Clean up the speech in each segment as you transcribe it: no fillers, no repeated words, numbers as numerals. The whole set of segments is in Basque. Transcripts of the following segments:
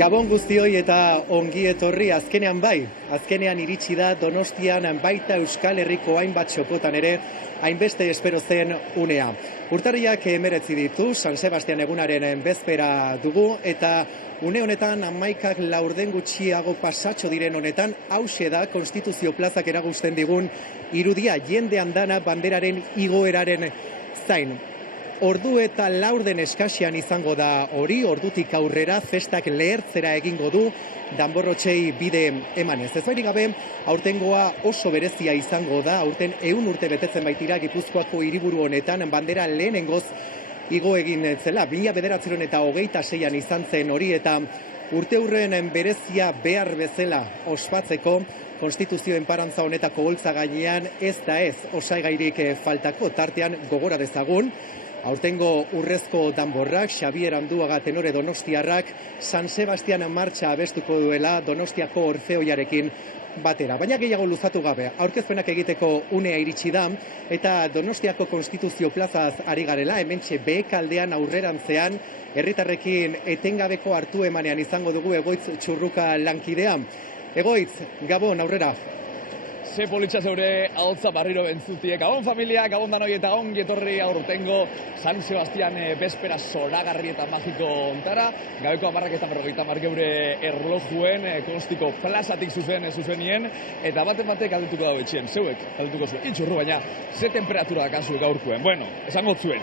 Gabon guztioi eta ongi etorri, azkenean iritsi da Donostian baita Euskal Herriko hainbat txokotan ere hainbeste espero zen unea. Urtarriak 19 ditu, San Sebastian egunaren bezpera dugu eta une honetan 11 laurden gutxiago pasatxo diren honetan hauxe da Konstituzio plazak eragusten digun irudia jende andana banderaren igoeraren zain. Ordu eta laurden eskasian izango da hori, ordutik aurrera festak lehertzera egingo du, danborrotxei bide emanez. Ez bairik gabe, aurtengoa oso berezia izango da, aurten 100 urte betetzen baitira Gipuzkoako hiriburu honetan, bandera lehenengoz igo egin zela, 1926an izan zen hori, eta urte hurren berezia behar bezala ospatzeko, Konstituzioen parantza honetako holtza gainean ez da ez osaigairik faltako, tartean gogora dezagun, aurtengo urrezko danborrak, Xabier Anduaga tenore donostiarrak, San Sebastian martxa abestuko duela Donostiako Orfeoiarekin batera. Baina gehiago luzatu gabe, aurkezpenak egiteko unea iritsi da, eta Donostiako Konstituzio plazaz ari garela, hementxe behekaldean aurrerantzean, herritarrekin etengabeko hartu emanean izango dugu Egoitz Txurruka lankidea. Egoitz, Gabon, aurrera. Ze politxa zeure ahotza barriro bentzutie. Gabon familia, gabon danoi eta ongi etorri aurtengo San Sebastian bezpera zoragarri eta magiko ontara. Gabeko 11:50 geure erlojuen Konstiko plazatik zuzenien, eta batek aldutuko dago etxien. Zeuek aldutuko zuen. Itxurru baina, ze temperatura dakazu gaurkoen. Bueno, esango zuen.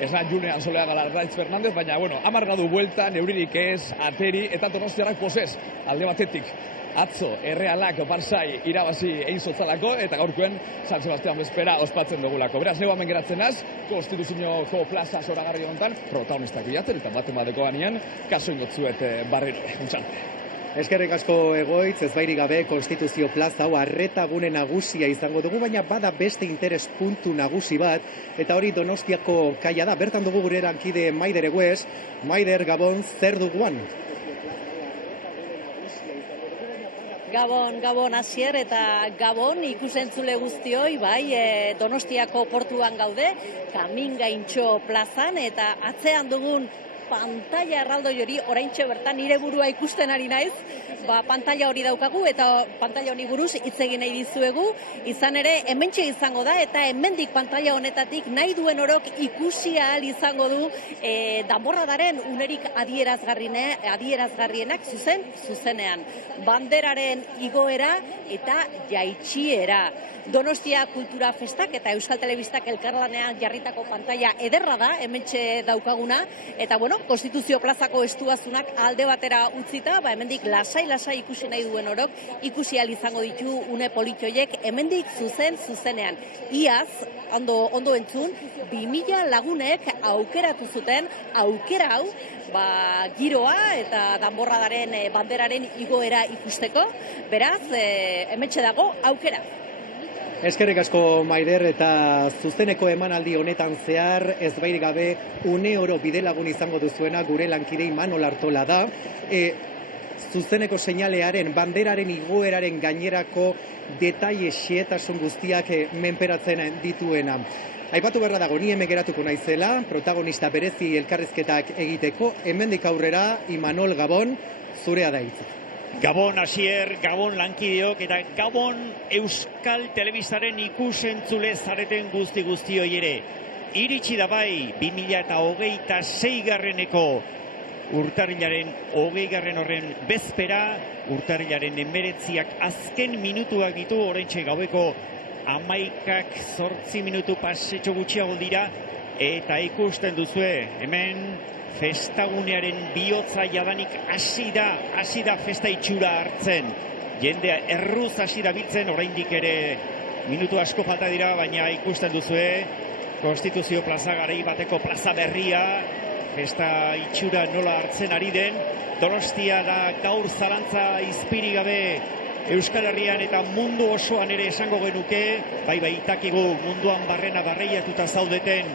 Ez da Julian Soleaga Larraitz Fernández, baina, bueno, 10 gradu buelta, neuririk ez, ateri, eta Donostiarrak posez, alde batetik. Atzo, Errealak Barsai irabazi egin zotzalako, eta gaurkoen San Sebastian bezpera ospatzen dugulako. Beraz, neu hemen geratzen naz, Konstituzioko plaza zoragarri honetan, protagonistak bilatzen, eta batemateko ganean, kaso ingotzuet barriro, untxante. Eskerrik asko Egoitz, ez bairik gabe Konstituzio plaza hau arretagune nagusia izango dugu, baina bada beste interes puntu nagusi bat, eta hori Donostiako kaia da. Bertan dugu gure erankide Maider Egues. Maider, Gabon, zer duguan? Gabon Asier eta Gabon ikusentzule guztioi, bai, Donostiako portuan gaude, Kamingaintxo plazan, eta atzean dugun pantalla erraldoi hori, oraintxe bertan nire burua ikusten ari naiz, pantalla hori daukagu eta pantalla honi buruz hitz egin nahi dizuegu, izan ere hementxe izango da eta hemendik pantalla honetatik nahi duen orok ikusi ahal izango du danborradaren unerik adierazgarrienak zuzenean. Banderaren igoera eta jaitsiera. Donostia Kultura Festak eta Euskal Telebistak elkarlanean jarritako pantalla ederra da, hementxe daukaguna, eta bueno, Konstituzio plazako estuazunak alde batera utzita, hemendik lasai ikusi nahi duen orok, ikusi ahal izango ditu une politxoiek hemendik zuzenean. Iaz, ondo entzun, 2000 lagunek aukeratu zuten, aukera hau, giroa eta danborradaren banderaren igoera ikusteko, beraz, hementxe dago aukera. Eskerrik asko Maider, eta zuzeneko emanaldi honetan zehar ez bairik gabe une oro bidelagun izango duzuena gure lankide Imanol Artola da. Zuzeneko seinalearen, banderaren igoeraren gainerako detaile xehetasun guztiak menperatzen dituena. Aipatu beharra dago, ni hemen geratuko naizela, protagonista berezi elkarrizketak egiteko, hemendik aurrera Imanol, Gabon, zurea da hitza. Gabon Asier, Gabon lankideok eta Gabon Euskal Telebistaren ikusentzule zareten guztioi ere. Iritsi da bai 2026 urtarrilaren 20 horren bezpera, urtarrilaren 19 azken minutuak ditu, oraintxe gaueko 11:08 minutu pasetxo gutxiago dira, eta ikusten duzue, hemen festagunearen bihotza jadanik hasi da festa itxura hartzen. Jendea erruz hasi da biltzen, oraindik ere minutu asko falta dira, baina ikusten duzue Konstituzio plaza garai bateko plaza berria, festa itxura nola hartzen ari den. Donostia da gaur zalantza izpiri gabe Euskal Herrian eta mundu osoan ere esango genuke, bai itakigu munduan barrena barreiatuta zaudeten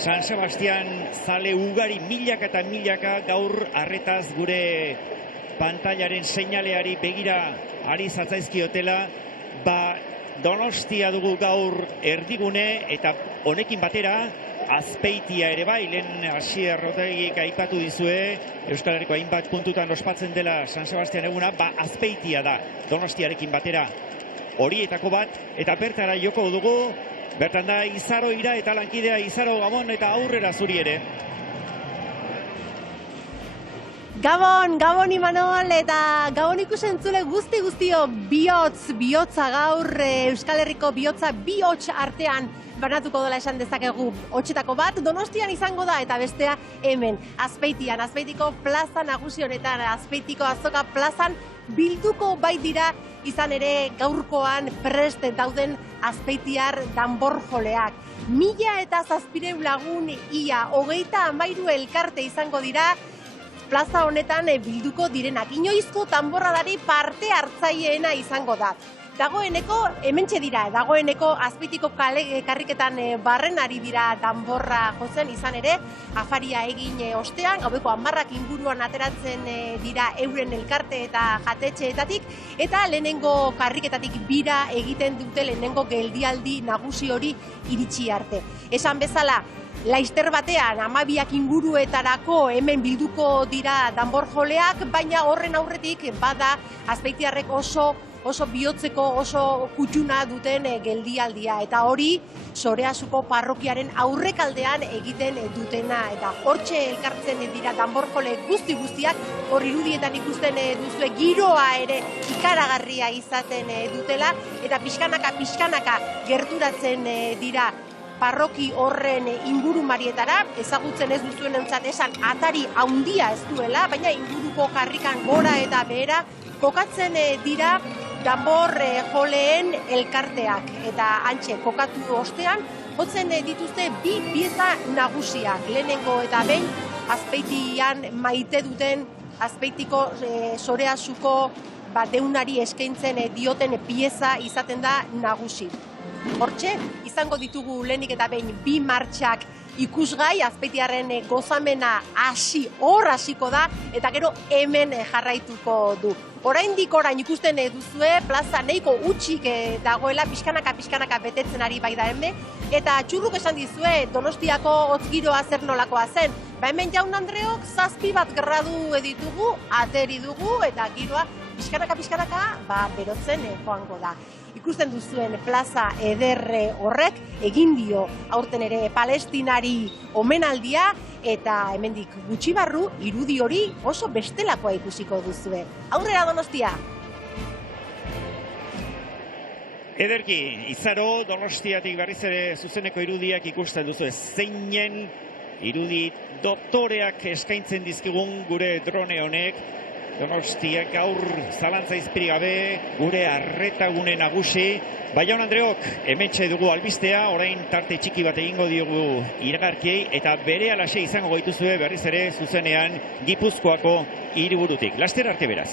San Sebastian zale ugari milaka eta milaka gaur arretaz gure pantailaren seinaleari begira ari zatzaizkiotela, Donostia dugu gaur erdigune eta honekin batera Azpeitia ere bai, lehen Asier Rotegik aipatu dizue, Euskal Herriko hainbat puntutan ospatzen dela San Sebastian eguna, Azpeitia da Donostiarekin batera horietako bat, eta bertara joko dugu, bertan da Izaro Ira eta lankidea Izaro Gabon eta aurrera zuri ere. Gabon Imanol eta Gabon ikusentzule guztio bihotza gaur Euskal Herriko bihotza bihotz artean banatuko dela esan dezakegu. Hotxetako bat Donostian izango da eta bestea hemen Azpeitian, Azpeitiko plaza nagusi honetan, Azpeitiko azoka plazan bilduko bai dira, izan ere gaurkoan prest dauden azpeitiar danborjoleak. 1.700 lagun ia 33 elkarte izango dira plaza honetan bilduko direnak. Inoizko danborradari parte hartzaileena izango da. Dagoeneko, hementxe dira, dagoeneko Azpeitiko karriketan barren ari dira danborra jotzen, izan ere, afaria egin ostean, gaueko 10 inguruan ateratzen dira euren elkarte eta jatetxeetatik, eta lehenengo karriketatik bira egiten dute lehenengo geldialdi nagusi hori iritsi arte. Esan bezala, laizter batean 12 inguruetarako hemen bilduko dira danborjoleak, baina horren aurretik bada azpeitiarrek oso bihotzeko, oso kutxuna duten geldialdia, eta hori Soreasuko parrokiaren aurrekaldean egiten dutena, eta hortxe elkartzen dira danborjole guztiak, hor irudietan ikusten duzue giroa ere ikaragarria izaten dutela, eta pixkanaka gerturatzen dira parroki horren ingurumarietara, ezagutzen ez duzuen entzat esan atari handia ez duela, baina inguruko karrikan gora eta behera kokatzen dira danbor joleen elkarteak, eta hantxe kokatu ostean jotzen dituzte bi pieza nagusiak. Lehenengo eta behin Azpeitian maite duten Azpeitiko Soreasuko deunari eskaintzen dioten pieza izaten da nagusi. Hortxe, izango ditugu lehenik eta behin bi martxak ikusgai, Azpeitiarren gozamena hasiko da, eta gero hemen jarraituko du. Oraindik ikusten duzue, plaza nahiko utxik dagoela, pixkanaka betetzen ari bai da hemen, eta txurruk esan dizue Donostiako hotzgiroa zer nolakoa zen. Hemen Jaun Andreok 7 gradu ditugu, ateri dugu, eta giroa pixkanaka berotzen joango da. Ikusten duzuen plaza ederre horrek egin dio aurten ere Palestinari omenaldia, eta hemendik gutxi barru irudi hori oso bestelakoa ikusiko duzue. Aurrera Donostia! Ederki, Izaro Donostiatik berriz ere zuzeneko irudiak ikusten duzu, zeinen irudi doktoreak eskaintzen dizkigun gure drone honek. Donostiak gaur zalantza izpiri gabe, gure arretagune nagusi. Jaun Andreok, hementxe dugu albistea, orain tarte txiki bat egingo diogu iragarkiei, eta bere alaxe izango gaituzue berriz ere zuzenean Gipuzkoako hiriburutik. Laster arte beraz.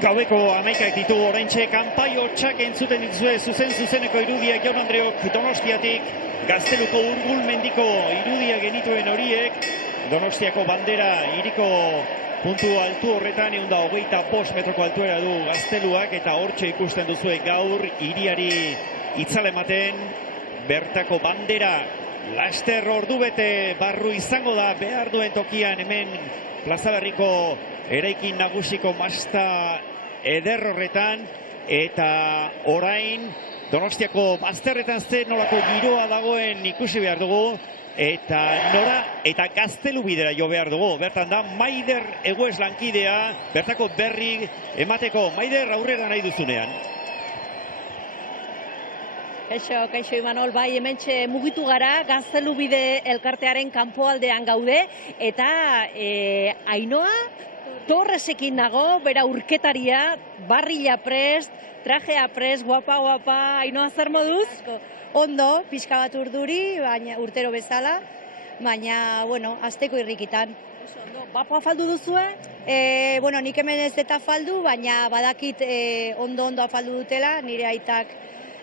Gaueko 11 ditugu oraintxe kanpai hotsak entzuten dituzue zuzeneko irudiak Jaun Andreok Donostiatik, Gazteluko Urgulmendiko irudia genituen horiek, Donostiako bandera hiriko puntu altu horretan 125 metroko altuera du Gazteluak, eta hortxe ikusten duzue gaur hiriari itzal ematen, bertako bandera laster ordubete barru izango da behar duen tokian hemen Plaza Berriko eraikin nagusiko masta eder horretan, eta orain Donostiako bazterretan ze nolako giroa dagoen ikusi behar dugu, eta nora eta Gaztelu bidera jo behar dugu. Bertan da Maider Egues lankidea, bertako berri emateko. Maider, aurrera nahi duzunean. Kaixo Imanol, bai, hementxe mugitu gara, Gaztelu bide elkartearen kanpoaldean gaude, eta Ainoa Torresekin dago, bera urketaria, barrila prest, trajea prest, guapa, Ainoa, zer moduz? Ondo, pixka bat urduri, baina urtero bezala, baina, bueno, asteko irrikitan. Bapa faldu duzue? Bueno, nik hemen ez eta faldu, baina badakit ondo afaldu dutela, nire aitak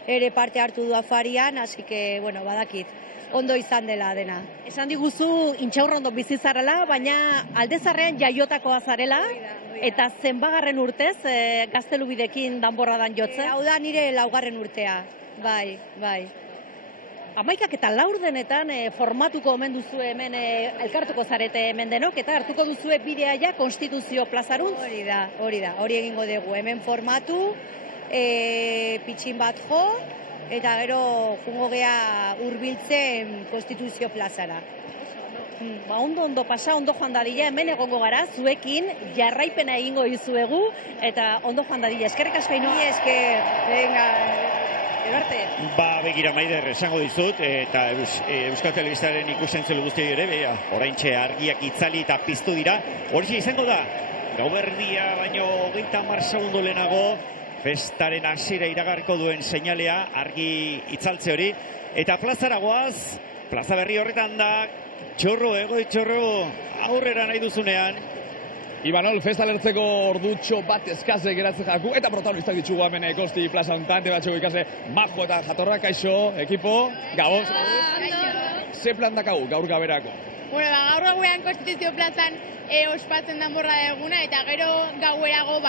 ere parte hartu du afarian, así que, bueno, badakit, ondo izan dela dena. Esan diguzu intxaurrondo bizizarela, baina aldezarrean jaiotakoa zarela, eta zenbagarren urtez Gaztelu bidekin danborradan jotze? Hau da nire laugarren urtea, bai. 11 eta laurdenetan formatuko omen duzu hemen elkartuko zarete hemen denok, eta hartuko duzue bidea ja Konstituzio plazaruntz? Hori egingo dugu, hemen formatu, pitxin bat jo, eta gero jungo gea hurbiltzen Konstituzio plazara. Ondo pasa, ondo joan dadila, hemen egongo gara, zuekin jarraipena egingo izuegu, eta ondo joan dadila. Eskerrik asko Ainoa. Venga, Ebarte. Begira, Maider, esango dizut, eta Euskal Telebistaren ikusentzule guztioi ere, oraintxe argiak itzali eta piztu dira. Horixe izango da, gauerdia baino 30 segundo lehenago, festaren hasiera iragarriko duen seinalea, argi itzaltze hori. Eta plazara goaz, Plaza Berri horretan da, Egoi Txorro, aurrera nahi duzunean. Imanol, festa lertzeko ordutxo bat eskase geratzen jaku, eta protagonistak ditugu hemen Kosti plaza hontan, tebatxeko ikase Majo eta Jatorra, kaixo, ekipo, Gabon. Ze plan dakau gaur gaberako? Bueno, gaur gauean Konstituzio plazan ospatzen danborra eguna, eta gero gauerago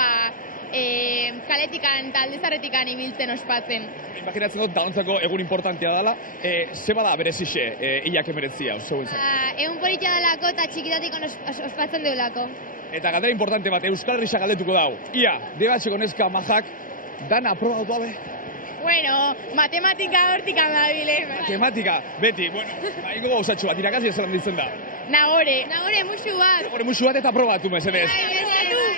kaletikan eta aldezarretikan ibiltzen ospatzen. Imaginatzen dut, dauntzako egun importantea dela, ze bada berezixe hilak emeretzia, zeuen zako? Egun politxa dalako eta txikitatik ospatzen deulako. Eta galdera importante bat, Euskal Herria galdetuko dau. Ia, debatxeko neska Majak, dana aprobatu dabe? Bueno, matematika hortik handabile. Matematika, beti, bueno, ingo osatxu bat, irakazia zelan ditzen da. Nagore musu bat. Nagore musu bat eta aprobatu, mesedez.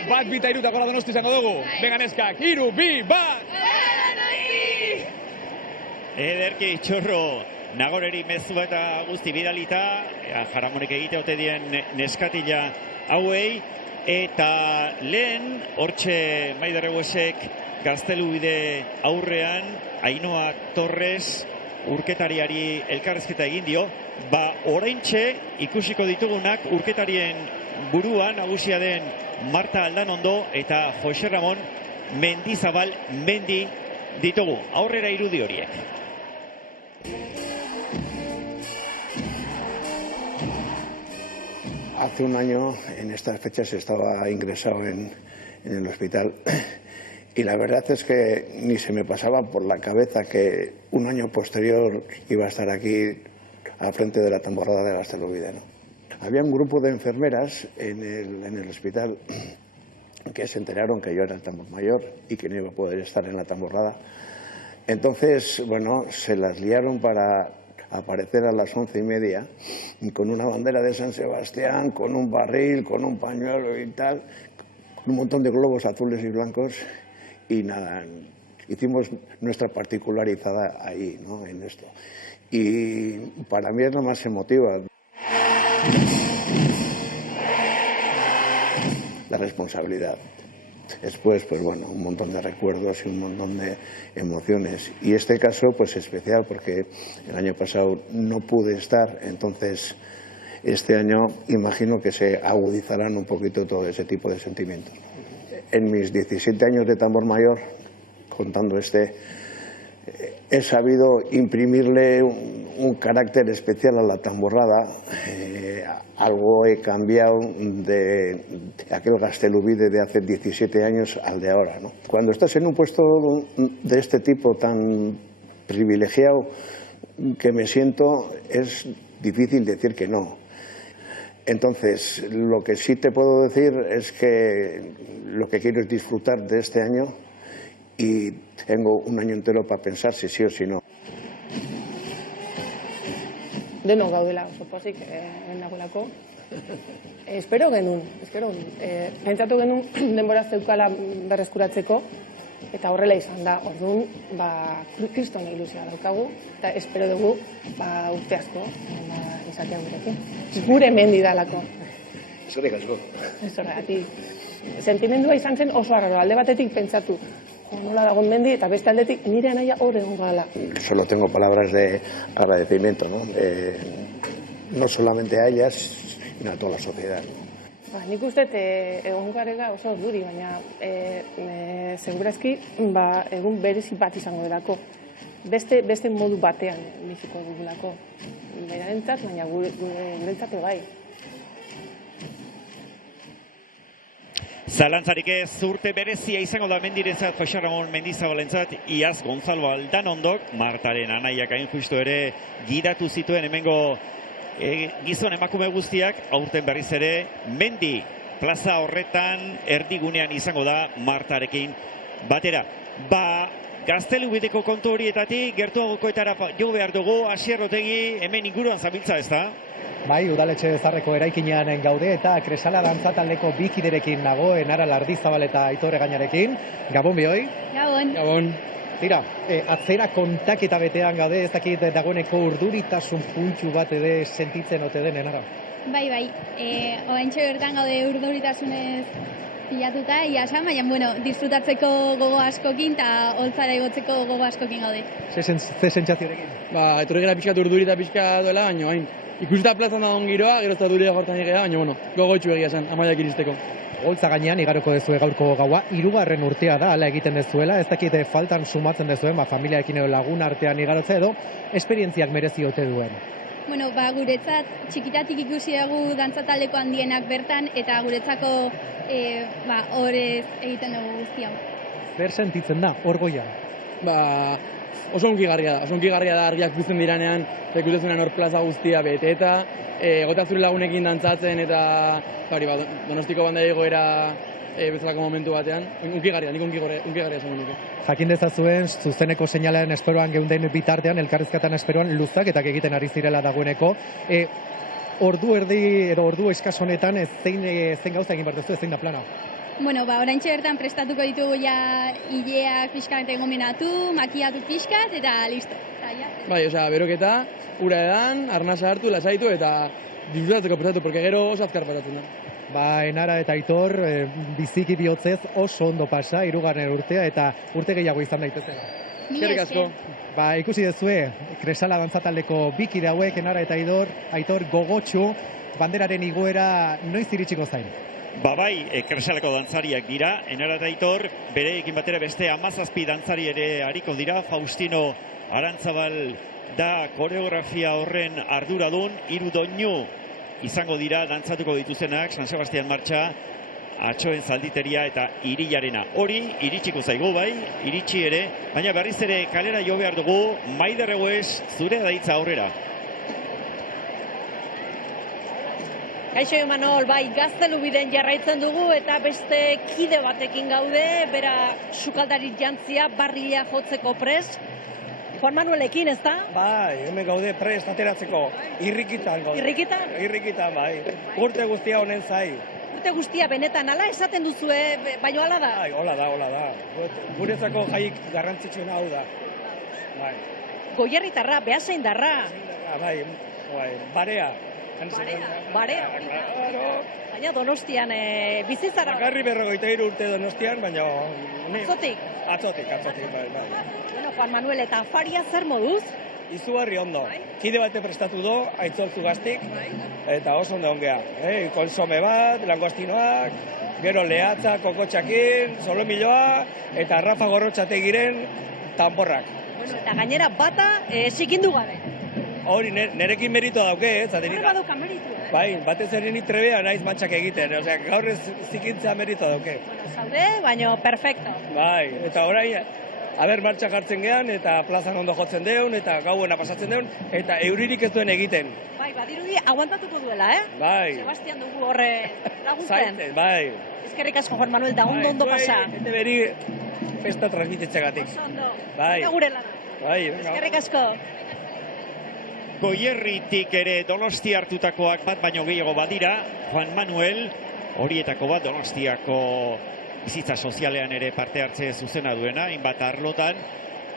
Bat, bita, iru, eta gola Donosti izango dugu. Venga, neskak, iru, bi, bat! Ederki, Txorro, Nagoreri mezua eta guzti bidalita, jaramonek egite ote dien neskatila hauei, eta lehen, hortxe Maider Eguesek Gaztelu bide aurrean, Ainoa Torres urketariari elkarrezketa egin dio, oraintxe ikusiko ditugunak urketarien buruan nagusia den Marta Aldanondo eta Jose Ramon Mendizabal Mendi ditugu. Aurrera irudi horiek. Hace un año, en estas fechas, estaba ingresado en el hospital y la verdad es que ni se me pasaba por la cabeza que un año posterior iba a estar aquí al frente de la tamborrada de Gaztelu bide, ¿no? Había un grupo de enfermeras en el hospital que se enteraron que yo era el tambor mayor y que no iba a poder estar en la tamborrada. Entonces, bueno, se las liaron para aparecer a las 11:30 con una bandera de San Sebastián, con un barril, con un pañuelo y tal, con un montón de globos azules y blancos, y nada, hicimos nuestra particularizada ahí, ¿no?, en esto. Y para mí es lo más emotiva. La responsabilidad. Después, pues bueno, un montón de recuerdos y un montón de emociones. Y este caso, pues especial, porque el año pasado no pude estar, entonces este año imagino que se agudizarán un poquito todo ese tipo de sentimientos. en mis 17 años de tambor mayor, contando he sabido imprimirle un carácter especial a la tamborrada. Algo he cambiado de aquel Gaztelubide de hace 17 años al de ahora, ¿no? Cuando estás en un puesto de este tipo tan privilegiado que me siento, es difícil decir que no. Entonces, lo que sí te puedo decir es que lo que quiero es disfrutar de este año y tengo un año entero para pensar si sí o si no. Denok gaudela oso pozik nagoelako. Espero genuen. Pentsatu genuen denbora zeukala berreskuratzeko, eta horrela izan da. Orduan, kriston ilusioa daukagu, eta espero dugu urte asko izatea gurekin. Gure mendi dalako. Eskerrik asko. Ez horregatik. Sentimendua izan zen oso arraro. Alde batetik pentsatu, nola dagoen mendi, eta beste aldetik nire anaia hor egon gala. Solo tengo palabras de agradecimiento, ¿no? No solamente a ellas, sino a toda la sociedad. Nik uste egon garela oso duri, baina segurazki egun berezi bat izango delako. Beste modu batean biziko dugulako. Berarentzat, baina gurentzat bai. Zalantzarik ez, urte berezia izango da mendirentzat, Jose Ramon Mendizabalentzat, iaz Gonzalo Aldanondok, Martaren anaiak hain justu ere gidatu zituen hemengo gizon emakume guztiak, aurten berriz ere, mendi plaza horretan erdigunean izango da Martarekin batera. Gaztelubideko kontu horietatik, gertuagokoetara jo behar dugu, Asier Otegi hemen inguruan zabiltza, ez da? Bai, udaletxe zarreko eraikinean gaude eta Kresala dantzataldeko bikiderekin nago, Enara Lardizabal eta Aitor Egañarekin. Gabon bihoi? Gabon. Gabon. Tira, atzera kontaketa betean gaude, ez dakit dagoeneko urduritasun puntxu bat ere sentitzen ote den, Enara? Bai, oaintxe bertan gaude urduritasunez pilatuta, iasan, baina, disfrutatzeko gogo askokin eta holtzara igotzeko gogo askokin gaude. Ze sentsaziorekin? Etorri gara pixkat urdurita pixka duela, baina hain. Ikusita plazan dagoen giroa, gero eta duria gortan egea, baina, gogoitxu egia zen, amaiak iristeko. Holtza gainean igaroko dezue gaurko gaua, 3. urtea da, ala egiten dezuela, ez dakit faltan sumatzen dezuen, familiarekin edo lagun artean igarotzea edo, esperientziak merezi ote duen. Guretzat txikitatik ikusi dugu dantzataldeko handienak bertan, eta guretzako horrez egiten dugu guzti hau. Zer sentitzen da, orgoia? Oso onkigarria da argiak pizten diranean, ikutezunean hor plaza guztia bete eta egotea zure lagunekin dantzatzen eta Donostiko banda egoera bezalako momentu batean, nik onkigarria esan nuke. Jakin dezazuen, zuzeneko seinalean esperoan geunden bitartean, elkarrizketan esperoan luzaketak egiten ari zirela dagoeneko. Ordu erdi edo ordu eskas honetan zein gauza egin behar duzu, zein da plana? Oraintxe bertan prestatuko ditugu hileak pixkat engomenatu, makiatu pixkat, eta listo. Bai, beroketa, ura edan, arnasa hartu, lasaitu, eta disfrutatzeko prestatu, porque gero oso azkar peratzen da. Enara eta Aitor, biziki bihotzez oso ondo pasa, 3. urtea, eta urte gehiago izan daitezen. Eskerrik asko. Ikusi dezue, Kresala dantzataldeko bikide hauek, Enara eta Aitor gogotsu, banderaren igoera noiz iritsiko zain? Kresaleko dantzariak dira, Enara eta Aitor, bereekin batera beste 17 dantzari ere hariko dira, Faustino Arantzabal da koreografia horren arduradun, 3 doinu izango dira dantzatuko dituzenak, San Sebastian martxa, Atxoen zalditeria eta Irilarena. Hori, iritsiko zaigu iritsi ere, baina berriz ere kalera jo behar dugu, Maider Eguez, zure daitza aurrera. Kaixo Imanol, Gaztelubiden jarraitzen dugu eta beste kide batekin gaude, bera sukaldari jantzia, barrila jotzeko prest. Juan Manuelekin, ez da? Hemen gaude prest ateratzeko, irrikitan gaude. Irrikitan? Irrikitan, urte guztia honen zai. Urte guztia benetan, ala esaten duzue, baino ala da? Hola da. Guretzako jaik garrantzitsuna hau da. Goierritarra, behasaindarra. Barea. Barea. Baina Donostian bizitzara. Bakarri 43 urte Donostian, baina... Atzotik? Atzotik, Juan Manuel, eta afaria zer moduz? izugarri ondo. Kide bate prestatu do, aitzoltzu gaztik, eta oso ondo ongea. Konsome bat, langostinoak, gero lehatza, kokotxakin, solomiloa, eta Rafa Gorrotxategiren tanborrak. Bueno, eta gainera bata zikindu gabe. Hori, nerekin meritoa dauke, Horre baduka meritu, Bai, batez ere ni trebea naiz matxak egiten, osea, gaur ez zikintza meritoa dauke. Bueno, zaude, baina perfecto. Bai, eta orain, martxak hartzen gean, eta plazan ondo jotzen deun, eta gauena pasatzen deun, eta euririk ez duen egiten. Bai, badirudi aguantatuko duela, Bai. Sebastian dugu horre laguntzen. Zaintzen, bai. Eskerrik asko, Juan Manuel, da ondo pasa. Eta beri festa transmititzegatik. Oso ondo. Bai. Eta gure lana. Bai, Eskerrik asko. Goierritik ere Donosti hartutakoak bat baino gehiago badira, Juan Manuel, horietako bat Donostiako bizitza sozialean ere parte hartze zuzena duena, hainbat arlotan,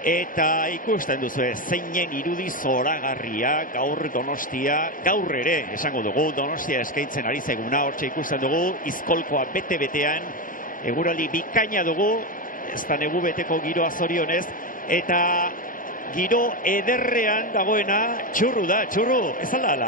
eta ikusten duzu zeinen irudi zoragarria gaur Donostia, gaur ere esango dugu, Donostia eskaintzen ari zeguna, hortxe ikusten dugu, izkolkoa bete-betean, eguraldi bikaina dugu, ez da negu beteko giroa zorionez, eta giro ederrean dagoena txurru da, txurru, ez ala?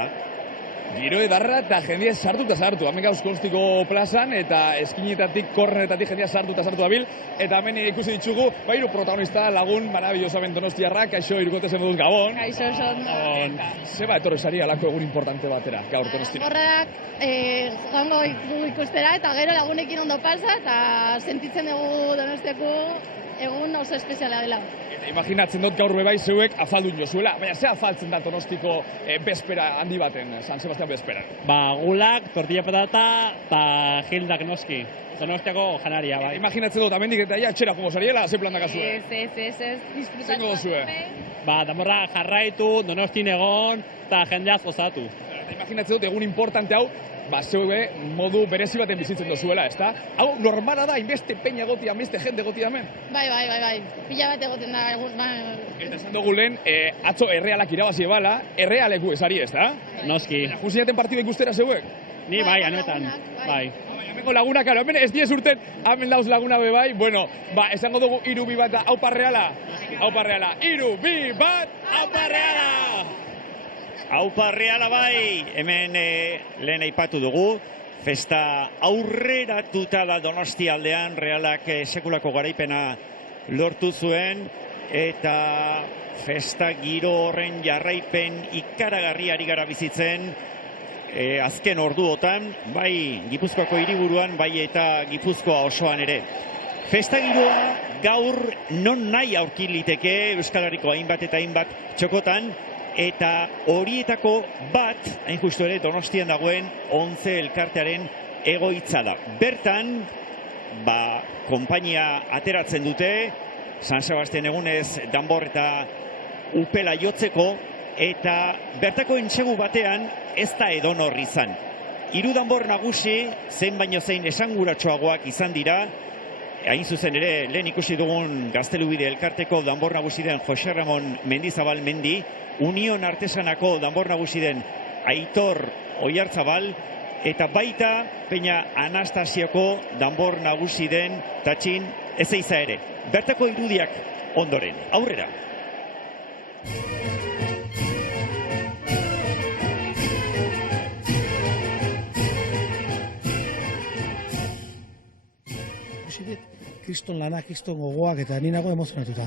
Giro edarra eta jendia sartu. Hemen gauz Konstiko plazan eta eskinetatik, kornetatik jendia sartu abil. Eta hemen ikusi ditugu, hiru protagonista lagun, maravillosamen donostiarrak, kaixo irukote zen moduz Gabon. Kaixo, oso. Zeba etorri sari alako egun importante batera, gaur Donostira. Horrak joango ikustera eta gero lagunekin ondo pasa eta sentitzen dugu Donostiako egun oso espeziala dela. Eta imaginatzen dut gaur bebai zeuek afaldu inozuela, baina ze afaltzen da Donostiko bespera handi baten, San Sebastian bespera? Gulak, tortilla patata eta gildak noski. Donostiako janaria, bai. Imaginatzen dut, amendik eta ja txera jugo zariela, ze plan dakazue? Ez, disfrutatu. Zengo duzue? Damorra jarraitu, Donostin egon, eta jendeaz gozatu. Imaginatzen dut, egun importante hau, zeue modu berezi baten bizitzen dozuela, ezta? Hau, normala da, inbeste peña gotia, inbeste jende gotia hemen? Bai. Pila bat egoten da, Eta esan dugu lehen, atzo errealak irabazi ebala, errealeku esari, ezta? Noski. Jusinaten partida ikustera zeuek? Ni bai, anuetan, bai. Hemengo laguna, karo, hemen ez diez urten, hemen dauz laguna bebai, bueno, esango dugu 3-2 bat, aupa reala, 3-2 bat, aupa reala! Aupa reala bai, hemen lehen aipatu dugu, festa aurreratuta da Donosti aldean, realak sekulako garaipena lortu zuen, eta festa giro horren jarraipen ikaragarriari gara bizitzen, azken orduotan, bai Gipuzkoako hiriburuan, bai eta Gipuzkoa osoan ere. Festa giroa gaur non nahi aurki liteke Euskal Herriko hainbat eta hainbat txokotan, eta horietako bat, hain justu ere, Donostian dagoen 11 elkartearen egoitza da. Bertan, konpainia ateratzen dute, San Sebastian egunez danbor eta upela jotzeko, eta bertako entsegu batean ez da edonor izan. 3 danbor nagusi, zein baino zein esanguratsuagoak izan dira, hain zuzen ere, lehen ikusi dugun Gaztelubide elkarteko danbor nagusi den Jose Ramon Mendizabal Mendi, Union Artesanako danbor nagusi den Aitor Oiartzabal, eta baita Peña Anastasioko danbor nagusi den Tatxin Ezeiza ere. Bertako irudiak ondoren, aurrera. Kriston lana, kriston gogoak eta ninago emozionatuta.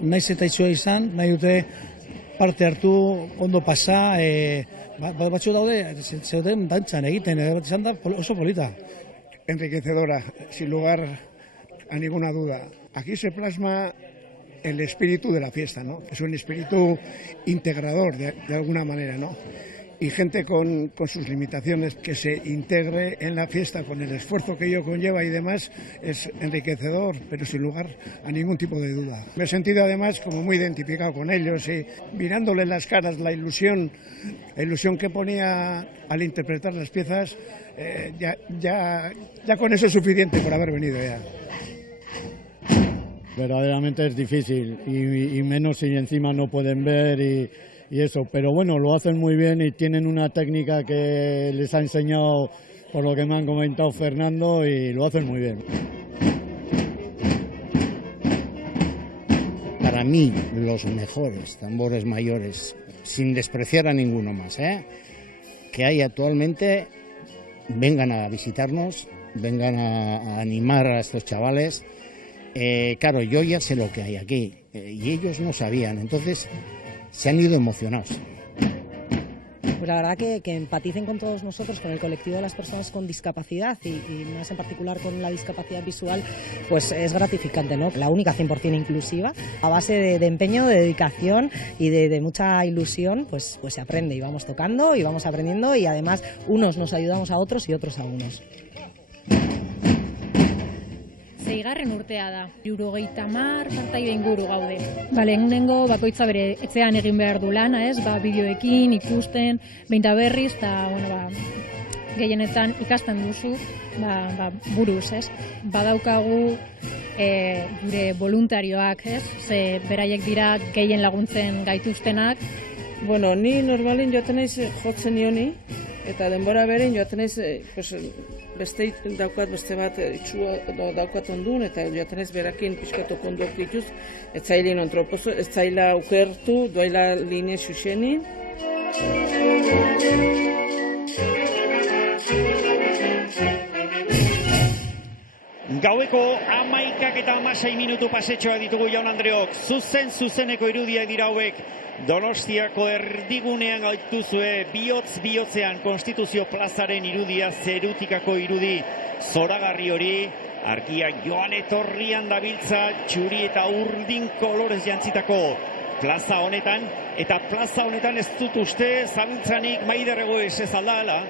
Naiz eta itxoa izan, nahi dute parte hartu, ondo pasa, batxo daude, zeuden dantzan egiten, izan da oso polita. Enriquecedora, sin lugar a ninguna duda. Aquí se plasma el espíritu de la fiesta, ¿no? Es un espíritu integrador de alguna manera, ¿no? Y gente con sus limitaciones que se integre en la fiesta con el esfuerzo que ello conlleva y demás es enriquecedor, pero sin lugar a ningún tipo de duda. Me he sentido además como muy identificado con ellos y mirándole en las caras la ilusión que ponía al interpretar las piezas, ya con eso es suficiente por haber venido ya. Verdaderamente es difícil y menos si encima no pueden ver y eso, pero bueno, lo hacen muy bien y tienen una técnica que les ha enseñado, por lo que me han comentado Fernando, y lo hacen muy bien. Para mí, los mejores tambores mayores, sin despreciar a ninguno más, que hay actualmente, vengan a visitarnos, vengan a animar a estos chavales. Claro, yo ya sé lo que hay aquí y ellos no sabían, entonces se han ido emocionados. Pues la verdad que empaticen con todos nosotros, con el colectivo de las personas con discapacidad y más en particular con la discapacidad visual, pues es gratificante, ¿no? La única 100% inclusiva, a base de empeño, de dedicación y de mucha ilusión, pues se aprende y vamos tocando y vamos aprendiendo y además unos nos ayudamos a otros y otros a unos. 6. urtea da. 70 partaide inguru gaude. Lehenengo bakoitza bere etxean egin behar du lana, bideoekin, ikusten, behinta berriz, eta gehienetan ikasten duzu, buruz, Badaukagu gure voluntarioak, ze beraiek dira gehien laguntzen gaituztenak. Ni normalen joaten naiz jotzen nioni, eta denbora beren joaten naiz, beste bat itxua daukat ondun, eta joaten naiz berakin pixkatu konduak dituz, ez zailin ontropozo, ez zaila ukertu, doaila line xuxenin. Gaueko 11:16 minutu pasetxoa ditugu jaun Andreok, zuzeneko irudiak dira hauek. Donostiako erdigunean gaituzue bihotz-bihotzean Konstituzio plazaren irudia, zerutikako irudi zoragarri hori, argia joan etorrian dabiltza txuri eta urdin kolorez jantzitako plaza honetan, eta plaza honetan ez dut uste zabiltzanik Maider Egoez ez aldala.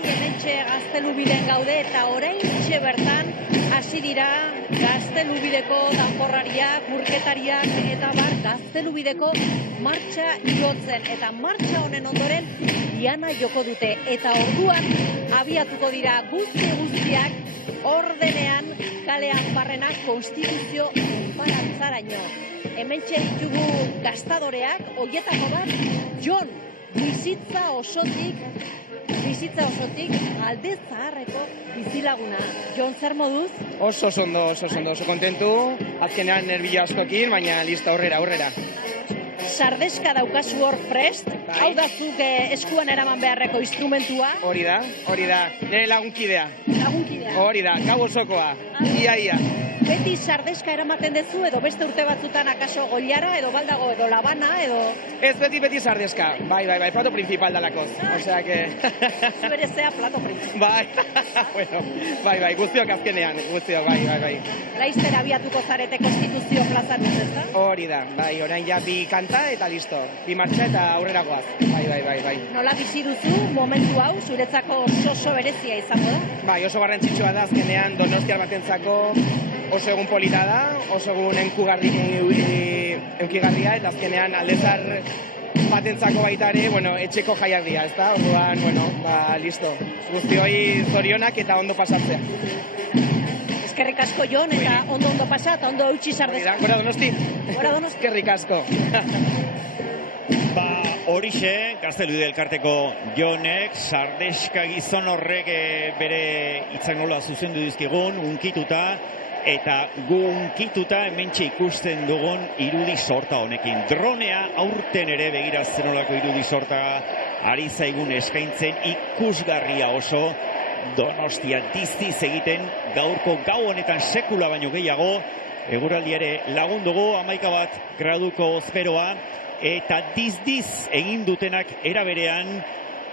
Hementxe Gaztelubiden gaude eta oraintxe bertan hasi dira Gaztelubideko danborrariak, murketariak eta Gaztelubideko martxa jotzen. Eta martxa honen ondoren diana joko dute. Eta orduan abiatuko dira guztiak ordenean kalean barrenak Konstituzio enparantzaraino. Hementxe ditugu gaztadoreak, hoietako bat, Jon, bizitza osotik alde zaharreko bizilaguna. Jon, zer moduz? Oso kontentu, azkenean nerbila askoekin, baina listo, aurrera. Sardeska daukazu hor prest, hau da zuk eskuan eraman beharreko instrumentua. Hori da, nire lagunkidea. Hori da, gau osokoa, ia. Beti sardeska eramaten dezu edo beste urte batzutan akaso goiara edo baldago edo labana edo... Ez beti sardeska, bai, plato principal dalako, osea que... Zuberezea plato principal. Bai, guztiok azkenean, bai. Laizter abiatuko zarete Konstituzio plazan, ez da? Hori da, bai, orain ja bi kanta eta listo, bi martxa eta aurrera goaz, bai. Nola bizi duzu momentu hau, zuretzako oso berezia izango da? Bai, oso garrantzitsua da azkenean Donostiar batentzako oso egun polita da, oso egun enkigarria, eta azkenean aldezar batentzako baita ere, etxeko jaialdia, ez da? Orduan, listo. Guztioi zorionak eta ondo pasatzea. Eskerrik asko, Jon, eta ondo pasa, eta ondo eutxi sardeska. Gora Donosti. Eskerrik asko. Horixe, Gaztelubide elkarteko Jonek, sardeska gizon horrek bere itzangoloa zuzendu dizkigun, unkituta, eta gu unkituta hementxe ikusten dugun irudi sorta honekin. Dronea aurten ere begira zenolako irudi sorta ari zaigun eskaintzen ikusgarria oso, Donostia diztiz egiten gaurko gau honetan sekula baino gehiago, eguraldi ere lagundugu 11 graduko ozberoa, eta dizdiz egin dutenak era berean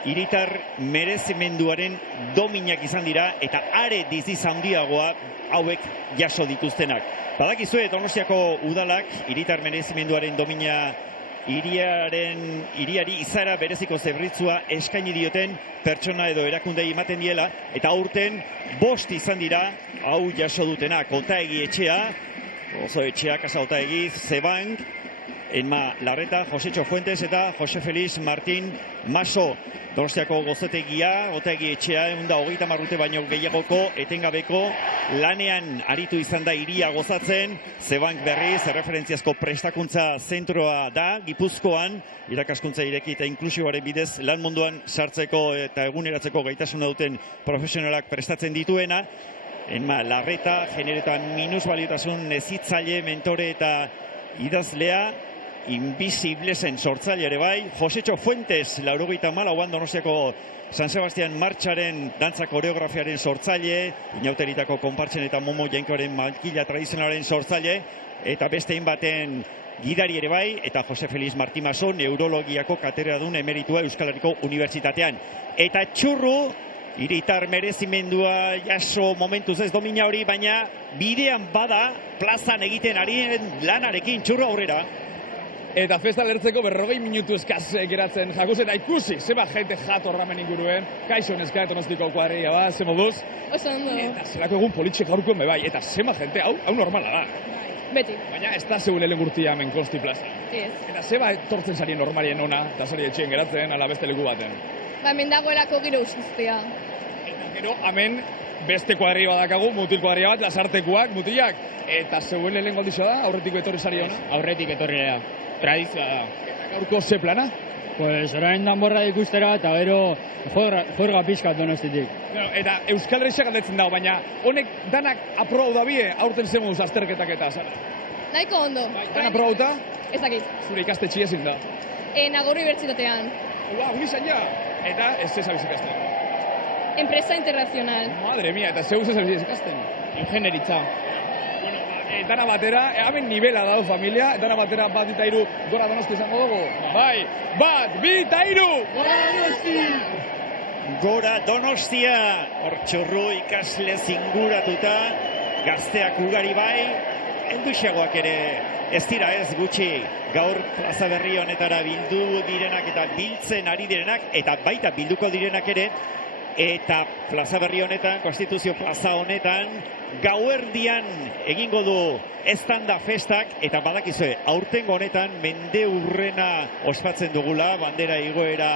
hiritar merezimenduaren dominak izan dira, eta are dizdiz handiagoa hauek jaso dituztenak. Badakizue Donostiako udalak hiritar merezimenduaren domina hiriari izaera bereziko zerbitzua eskaini dioten pertsona edo erakundei ematen diela, eta aurten 5 izan dira hau jaso dutenak. Otaegi etxea, oso etxea, Kasa Otaegi, Zebank, Enma Larreta, Josetxo Fuentes eta Jose Feliz Martín Maso. Donostiako gozetegia, Otaegi etxea, 130 urte baino gehiagoko etengabeko lanean aritu izan da hiria gozatzen. Zebank berriz, erreferentziazko prestakuntza zentroa da, Gipuzkoan, irakaskuntza ireki eta inklusiboaren bidez lan munduan sartzeko eta eguneratzeko gaitasuna duten profesionalak prestatzen dituena. Enma Larreta, genero minusbaliotasun hezitzaile, mentore eta idazlea, Invisiblesen sortzaile ere bai, Josetxo Fuentes, 94 Donostiako San Sebastian martxaren dantza koreografiaren sortzaile, inauteritako konpartzen eta Momo Jainkoaren makila tradizionalaren sortzaile, eta beste baten gidari ere bai, eta Jose Feliz Martimaso, neurologiako katedradun emeritua Euskal Herriko Unibertsitatean. Eta Txurru, hiritar merezimendua jaso momentuz ez domina hori, baina bidean bada plazan egiten arien lanarekin. Txurru aurrera. Eta festa lertzeko 40 minutu eskaz geratzen jakuzen ikusi, zeba jente jato ramen inguruen, kaixo neska Donostiko kuadrilla ba, ze moduz? Oso ondo. Eta zelako egun politxe gaurkoen bebai, eta zema jente, hau normala da. Beti. Baina ez da zeuen lehen gurtia hemen Konsti plaza. Ez. Eta zeba tortzen zarien normalien ona, eta zari etxien geratzen, ala beste leku baten. Ba, hemen dagoelako giro usuztea. Eta gero, hemen beste kuadrilla badakagu, mutil kuadrilla bat, lasartekuak, mutilak. Eta zeuen lehen gondizio da, aurretiko etorri zari ona? Aurretik etorri da. Tradizioa da. Eta gaurko ze plana? Pues orain danborra ikustera eta gero juerga pixkat Donostitik. Bueno, eta Euskal Herria galdetzen dago, baina honek danak aprobau da bie, aurten zemuz azterketak eta zara. Nahiko ondo. Dan aprobauta? Ez dakit. Zure ikastetxia ezin da. Nagorri Unibertsitatean. Ua, unizan ja. Eta ez zezabiz ikasten. Empresa internacional. Madre mia, eta zeu zezabiz ikasten. Ingenieritza. Dana batera, hemen nivela dago familia, dana batera 1 eta 3 gora Donosti izango dugu. Bai, 1, 2 eta 3! Gora Donosti! Gora Donostia, hor Txurru ikasle zinguratuta, gazteak ugari bai, enduxagoak ere ez dira ez gutxi gaur plaza berri honetara bildu direnak eta biltzen ari direnak, eta baita bilduko direnak ere, eta plaza berri honetan, Konstituzio plaza honetan, gauerdian egingo du estanda festak, eta badakizue, aurtengo honetan mendeurrena ospatzen dugula, bandera igoera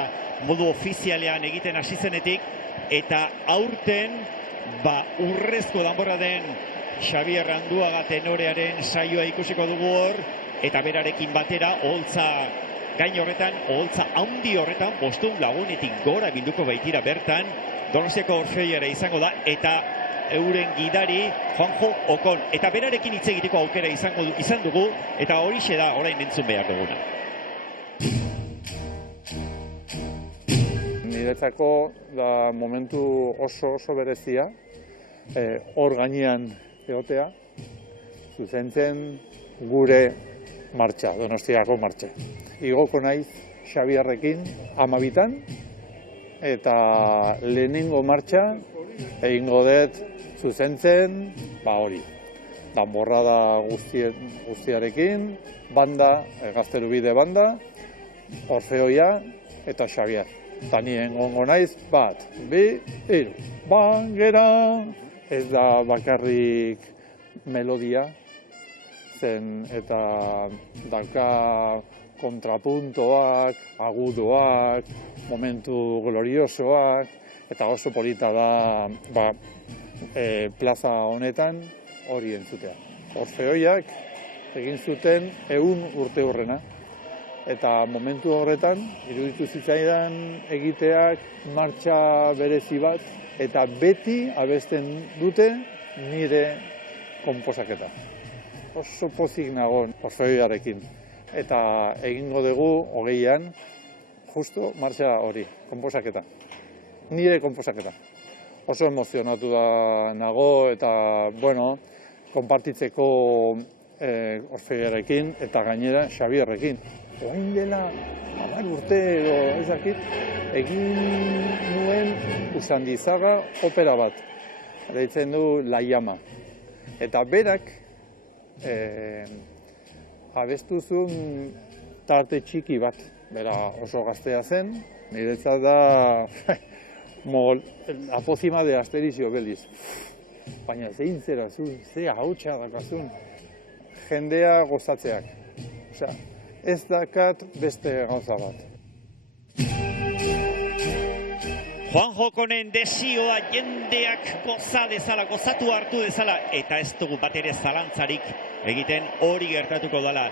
modu ofizialean egiten hasi zenetik, eta aurten urrezko danborra den Xabier Randuaga tenorearen saioa ikusiko dugu hor, eta berarekin batera oholtza gain horretan, oholtza handi horretan, 500 lagunetik gora bilduko baitira bertan, Donostiako Orfeoiara izango da, eta euren gidari Juanjo Okon. Eta berarekin hitz egiteko aukera izan dugu, eta horixe da orain entzun behar duguna. Niretzako da momentu oso berezia, hor gainean egotea, zuzentzen gure martxa, Donostiako martxa. Igoko naiz Xabierrekin 12an, eta lehenengo martxa egingo dut zuzentzen, hori, danborrada guztiarekin, banda, Gazterubide banda, Orfeoia eta Xabier. Eta nien gongo naiz, 1, 2, 3, bangera! Ez da bakarrik melodia, zen eta daka kontrapuntoak, agudoak, momentu gloriosoak, eta oso polita da plaza honetan hori entzutea. Orfeoiak egin zuten 100 urte hurrena, eta momentu horretan iruditu zitzaidan egiteak martxa berezi bat, eta beti abesten dute nire konposaketa. Oso pozik nagon Orfeoiarekin. Eta egingo dugu 20an, justo martxa hori, konposaketa. Nire konposaketa. Oso emozionatu da nago eta, konpartitzeko Orfeoiarekin eta gainera Xabierrekin. Orain dela 10 urte edo ezakit, egin nuen Usandizaga opera bat. Deitzen du La Llama. Eta berak abestu zuen tarte txiki bat. Bera oso gaztea zen, niretzat da apozima de Asterix y Obelix. Baina zein zera zuen, ze hautsa dakazun, jendea gozatzeak. Osea, ez dakat beste gauza bat. Juan Jokonen desioa jendeak gozatu hartu dezala, eta ez dugu bat ere zalantzarik egiten hori gertatuko dela.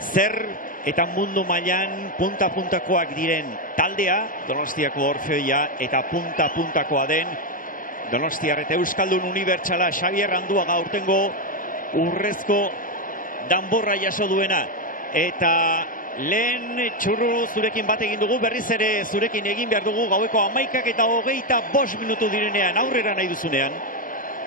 Zer eta mundu mailan punta-puntakoak diren taldea, Donostiako Orfeoia, eta punta-puntakoa den Donostiar eta Euskaldun Unibertsala Xabier Anduaga aurtengo urrezko danborra jaso duena. Eta lehen txurru zurekin bat egin dugu, berriz ere zurekin egin behar dugu gaueko 11:25 minutu direnean, aurrera nahi duzunean.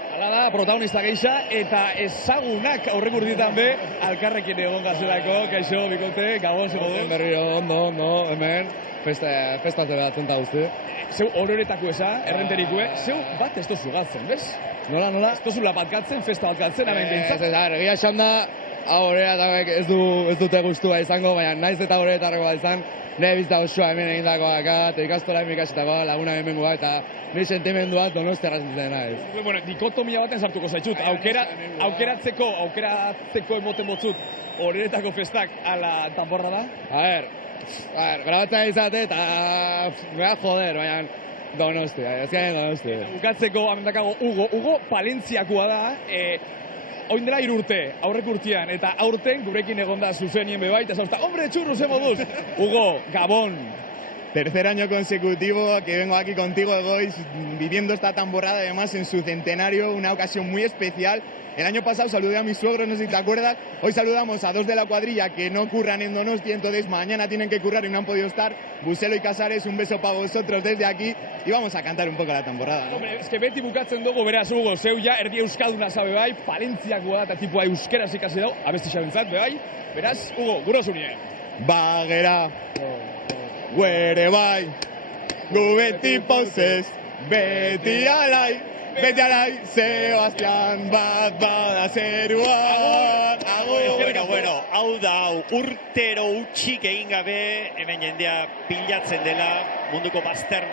Hala da, protagonista geisha eta ezagunak aurrek urditan be, alkarrekin egon gazerako, kaixo, bikote, gabon zego du. Berriro, ondo, hemen, festate bat zenta guzti. Zeu ororetako eza, errenterikue, zeu bat ez tozu galtzen, bez? Nola? Ez tozula bat galtzen, festa bat galtzen, hemen bintzat. Egia esan da, horretakoek ez dute gustua izango, baina naiz eta horretarako bat izan, nire bizta osoa hemen egindakoak, eta ikastola hemen ikasitakoa, laguna hemen guak, eta nire sentimenduak Donostia gazitzen naiz. Bueno, dikotomia baten sartuko zaitut, aukeratzeko emoten botzut, horretako festak ala tamborra da? A ver, grabatzea izate eta mea joder, baina Donostia, ezkenean Donostia. Bukatzeko, amendakago, Hugo Palentziakoa da, oin dela 3 urte, aurrek urtean, eta aurten gurekin egonda zuzenien bebait, eta zauzta, hombre, churro, ze moduz! Hugo, Gabón. Tercer año consecutivo que vengo aquí contigo, Egoiz, viviendo esta tamborrada, además en su centenario, una ocasión muy especial. El año pasado saludé a mis suegros, no sé si te acuerdas. Hoy saludamos a 2 de la cuadrilla que no curran en Donostia, entonces mañana tienen que currar y no han podido estar. Buselo y Casares, un beso para vosotros desde aquí y vamos a cantar un poco la tamborrada, ¿no? Hombre, es que beti bukatzen dugu, beraz, Hugo, zeu ja, erdi euskalduna zabe bai, Palentziakoa da, eta tipua euskeraz ikasi dau, abesti xabentzat, bai, beraz, Hugo, guro zunien. Bagera, guere bai, gu beti pausez, beti alai, Sebastián bat bada zeruan. Bueno, hau da, urtero utxik egin gabe, hemen jendea pilatzen dela, munduko bazter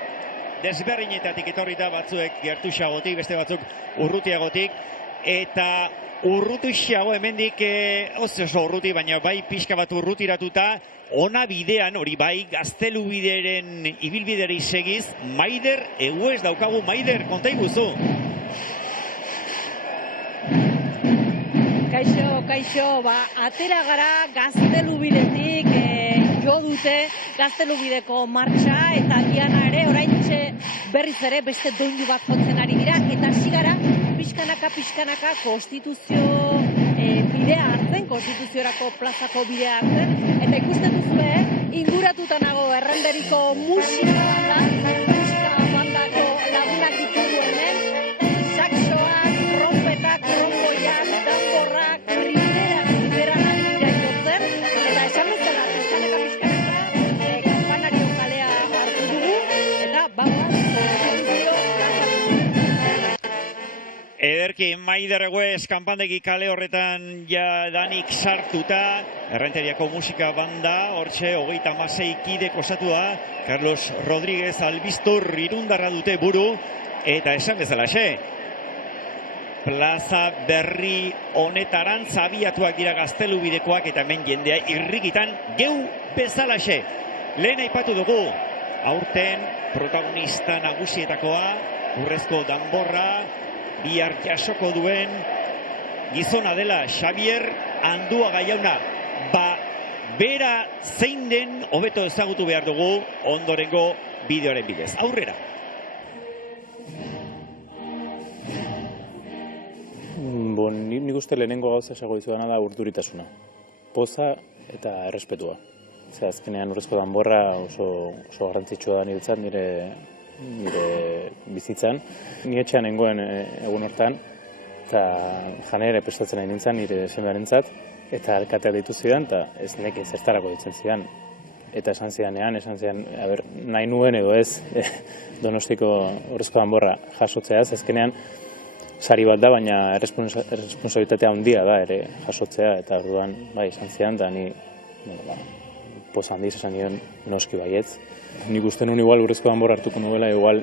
desberdinetatik etorrita, batzuek gertuxagotik, beste batzuk urrutiagotik, eta urrutiago hemendik, oso urruti, baina bai pixka bat urrutiratuta, ona bidean, hori bai, Gaztelu bideren ibilbideri segiz, Maider Eguez daukagu. Maider, konta iguzu. Kaixo, atera gara Gaztelu bidetik, jo dute Gaztelu bideko martxa, eta giana ere, oraintxe berriz ere beste doinu bat jotzen ari dira, eta hasi gara pixkanaka konstituzio bidea hartzen, konstituziorako plazako bidea hartzen, eta ikusten duzue, inguratuta nago errenderiko musika bandako lagunak ditugu hemen, saxoak, trompetak, tromboiak, danborrak, ribera jaiotzen, eta esan bezala, pixkanaka, Kanpanario kalea hartu dugu, eta Ederki, Maider Eguez, kanpandegi kale horretan jadanik sartuta, Errenteriako musika banda, hortxe, 36 kidek osatua, Carlos Rodríguez Albiztor irundarra dute buru, eta esan bezalaxe, plaza berri honetaran zabiatuak dira Gaztelu bidekoak, eta hemen jendea irrikitan geu bezalaxe. Lehen aipatu dugu, aurten protagonista nagusietakoa, urrezko danborra, bihar jasoko duen gizona dela Xabier Anduaga jauna. Bera zein den hobeto ezagutu behar dugu ondorengo bideoaren bidez. Aurrera. Nik uste lehenengo gauza esago dizudana da urduritasuna. Poza eta errespetua. Azkenean urrezko danborra oso garrantzitsua da niretzat nire bizitzan. Ni etxean nengoen egun hortan, eta janere prestatzen nahi nintzen nire sendarentzat, eta alkateak deitu zidan, eta ez neke zertarako ditzen zidan. Eta esan zidan, nahi nuen edo ez Donostiko urrezko danborra jasotzeaz, azkenean sari bat da, baina erresponsabilitatea handia da ere jasotzea, eta orduan, bai, esan zidan, eta ni poz handiz esan nion noski baietz. Nik uste nuen igual urrezko danborra hartuko nuela, igual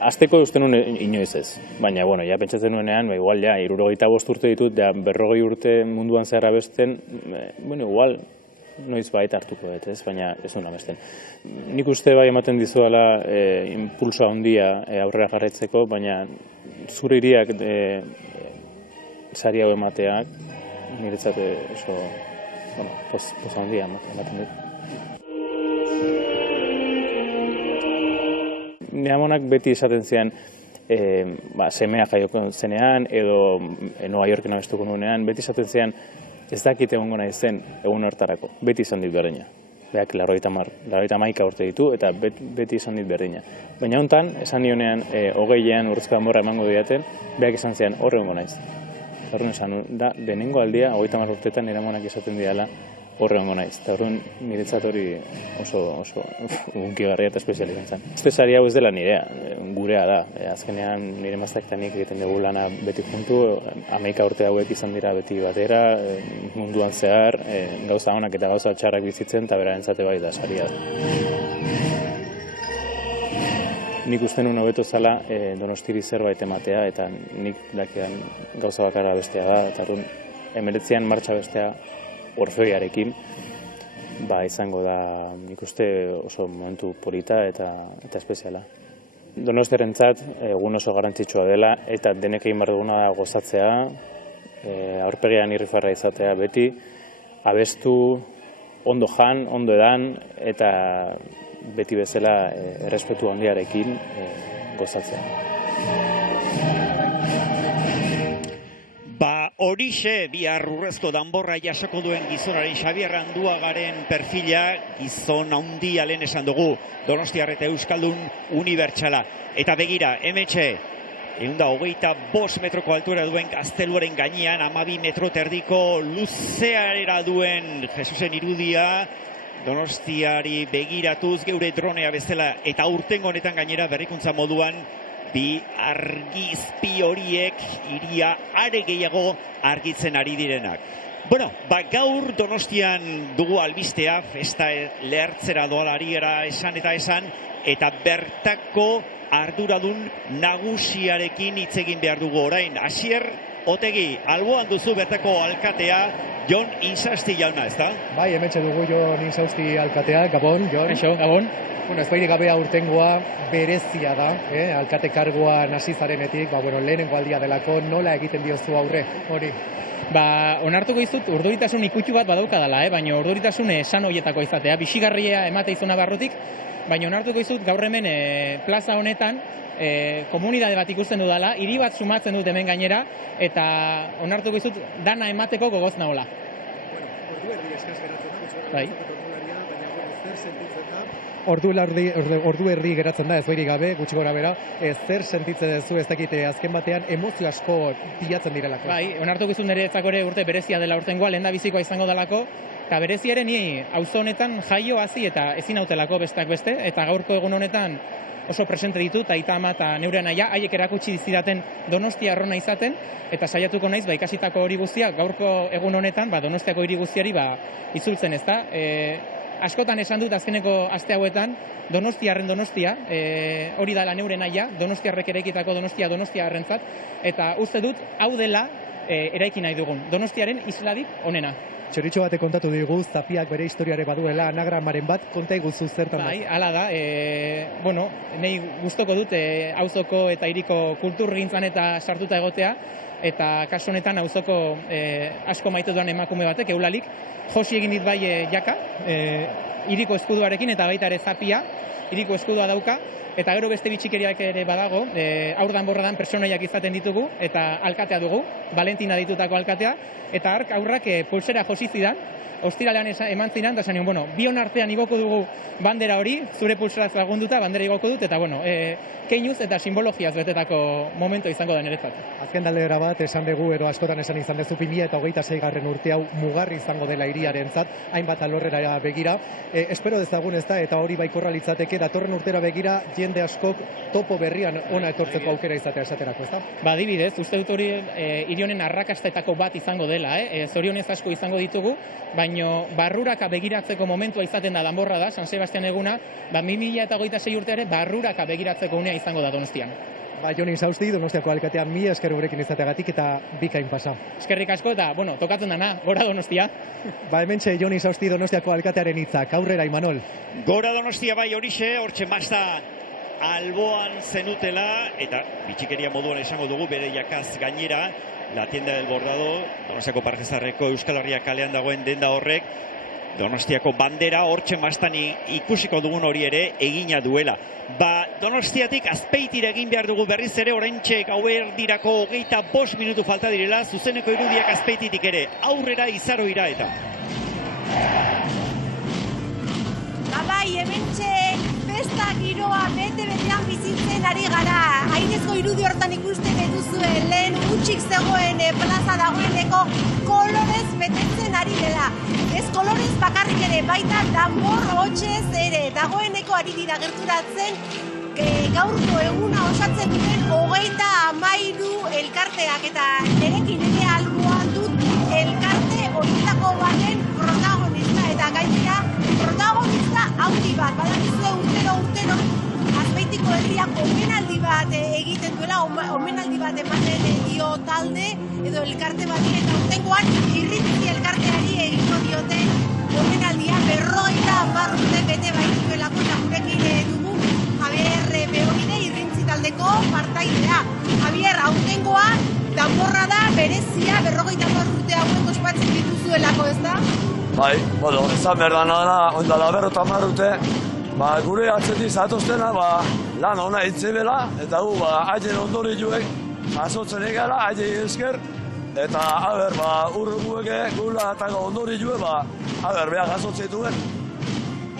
azteko uste nuen inoiz ez. Baina, bueno, ja pentsatzen nuenean, igual, 65 urte ditut, 40 urte munduan zehar abesten, bueno, igual, noiz baita hartuko dut, ez? Baina ez nuen abesten. Nik uste bai ematen dizuela impulsoa handia aurrera jarraitzeko, baina zure hiriak sari hau emateak, niretzat oso, bueno, poza handia ematen dut. nire amonak beti esaten zian, semea jaioko zenean, edo Nueva Yorken abestuko nuenean, beti esaten zian, ez dakit egongo nahi zen egun hortarako, beti izan dit berdina. Beak 91 urte ditu, eta beti izan dit berdina. Baina hontan, esan nionean, 20ean urrezko danborra emango diaten, beak esan zian, horre egongo naiz. Horren esan, da, lehenengo aldia, 30 urtetan nire amonak esaten diala, horre egongo naiz. Eta horren niretzat hori oso unkigarria eta espezial izan zen. Uste sari hau ez dela nirea, gurea da. Azkenean nire maztak eta nik egiten dugu lana beti juntu, 11 urte hauek izan dira beti batera, munduan zehar, gauza onak eta gauza txarrak bizitzen, eta berarentzate bai da saria. Nik uste nuen hobeto zala Donostiri zerbait ematea, eta nik dakidan gauza bakarra bestea da, eta horren 19an martxa bestea Orfeoiarekin, izango da, nik uste oso momentu polita eta espeziala. Donostiarentzat egun oso garrantzitsua dela, eta denek egin behar duguna da gozatzea, aurpegian irrifarra izatea beti, abestu, ondo jan, ondo edan, eta beti bezala errespetu handiarekin gozatzea. Horixe, bihar urrezko danborra jasoko duen gizonaren Xabier Anduagaren perfila, gizon handia lehen esan dugu, Donostiar eta Euskaldun unibertsala. Eta begira, hemetxe, 125 metroko altura duen gazteluaren gainean, 12 metro terdiko luzeara duen Jesusen irudia, Donostiari begiratuz geure dronea bezala, eta urtengo honetan gainera berrikuntza moduan, bi argizpi horiek iria are gehiago argitzen ari direnak. Bueno, gaur Donostian dugu albistea, festa lehertzera doalariera esan, eta bertako arduradun nagusiarekin hitz egin behar dugu orain. Asier Otegi, alboan duzu bertako alkatea, Jon Insausti jauna, ez da? Bai, hementxe dugu Jon Insausti alkatea, Gabon, Jon. Eixo, Gabon. Bueno, ezbairik gabea urtengoa berezia da, alkate kargoa hasi zarenetik, lehenengo aldia delako, nola egiten diozu aurre, hori? Onartuko izut, urduritasun ikutxu bat badaukadala, baina urduritasun esan horietako izatea, bisigarria emate izuna barrutik, baina onartuko izut gaur hemen plaza honetan, komunidade bat ikusten dudala, hiri bat sumatzen dut hemen gainera, eta onartuko izut dana emateko gogoz nahola. Ordu erdi eskaz geratzen da, bai. Ordu erdi geratzen da, ez bairik gabe, gutxi gora bera, zer sentitzen duzu ez dakite azken batean emozio asko bilatzen direlako. Bai, onartuko izut niretzako ere urte berezia dela urtengoa, lehen da bizikoa izango delako, eta bereziaren ni auzo honetan jaio hasi eta ezin hautelako besteak beste, eta gaurko egun honetan oso presente ditut, aita ama eta neure anaia, haiek erakutsi zidaten Donostia arrona izaten, eta saiatuko naiz, ikasitako hori guztia, gaurko egun honetan, Donostiako hiri guztiari itzultzen, ez da. Askotan esan dut azkeneko aste hauetan, Donostiarren Donostia, hori dala neure naia, Donostiarrek eraikitako Donostiarrentzat, eta uste dut, hau dela eraiki nahi dugun, Donostiaren isladik onena. Txoritxo batek kontatu digu, Zapiak bere historiare baduela, anagramaren bat, konta iguzu zertan da? Bai, hala da, nahi gustoko dut, auzoko eta hiriko kulturgintzan eta sartuta egotea, eta kasu honetan auzoko asko maite duan emakume batek, Eulalik, josi egin dit bai jaka, hiriko eskuduarekin, eta baita ere Zapia, hiriko eskudua dauka, eta gero beste bitxikeriak ere badago, aurdan borradan personaiak izaten ditugu, eta alkatea dugu, Valentina ditutako alkatea, eta aurrak pulsera josi zidan, ostiralean eman zinan, eta zanion, bion artean igoko dugu bandera hori, zure pulseraz lagunduta, bandera igoko dut, eta keinuz eta simbologiaz betetako momento izango da niretzat. Azken daldera bat, esan dugu, ero askotan esan izan dezu 2026 urte hau mugarri izango dela hiriarentzat, hainbat alorrera begira. Espero dezagun ez da, eta hori baikorra litzateke, datorren urtera begira, jende askok topo berrian ona etortzeko aukera izatea esaterako, ez da? Adibidez, uste dut hori hiri honen arrakastetako bat izango dela, zorionez asko izango ditugu, baino barruraka begiratzeko momentua izaten da danborra da, San Sebastian eguna, 2026 urteare barruraka begiratzeko unea izango da Donostian. Jon Insausti, Donostiako alkatean mila esker gurekin izateagatik eta bikain pasa. Eskerrik asko eta, tokatzen dana, gora Donostia. Hementxe Jon Insausti, Donostiako alkatearen hitzak, aurrera Imanol. Gora Donostia bai horixe, hortxe mazta alboan zenutela, eta bitxikeria moduan esango dugu bere jakaz gainera, La Tienda del Bordado, Donostiako Parkezarreko Euskal Herria kalean dagoen denda horrek, Donostiako bandera hortxe mastan ikusiko dugun hori ere egina duela. Donostiatik Azpeitira egin behar dugu berriz ere, oraintxe gauerdirako 25 minutu falta direla, zuzeneko irudiak Azpeititik ere, aurrera Izaroira eta. Bai, hementxe festa giroa bete-betean bizitzen ari gara. Ainezko irudi hortan ikusten eduzue, lehen gutxik zegoen plaza dagoeneko kolorez betetzen ari dela. Ez kolorez bakarrik ere, baita danbor hotxez ere, dagoeneko ari dira gerturatzen gaurko eguna osatzen duten 33 elkarteak, eta nerekin ere alboan dut elkarte horietako baten protagonista, eta gainera protagonista haundi bat, badakizue urtero Azpeitiko herriak omenaldi bat egiten duela, omenaldi bat ematen dio talde edo elkarte bat, eta urtengoan Irrintzi elkarteari egingo diote omenaldia 50 urte bete baituelako, eta gurekin dugu Javier Beoride, Irrintzi taldeko partaidea. Javier, urtengoan danborra da berezia 50 urte hauek ospatzen dituzuelako, ez da? Bai, esan behar da, ondala 50 urte, gure atzetik zatoztena, lan ona itzebela, eta gu, haien ondori juek, jasotzen egala, haien esker, eta, urrugueke, gula eta ondori juek, beha jasotzen duen.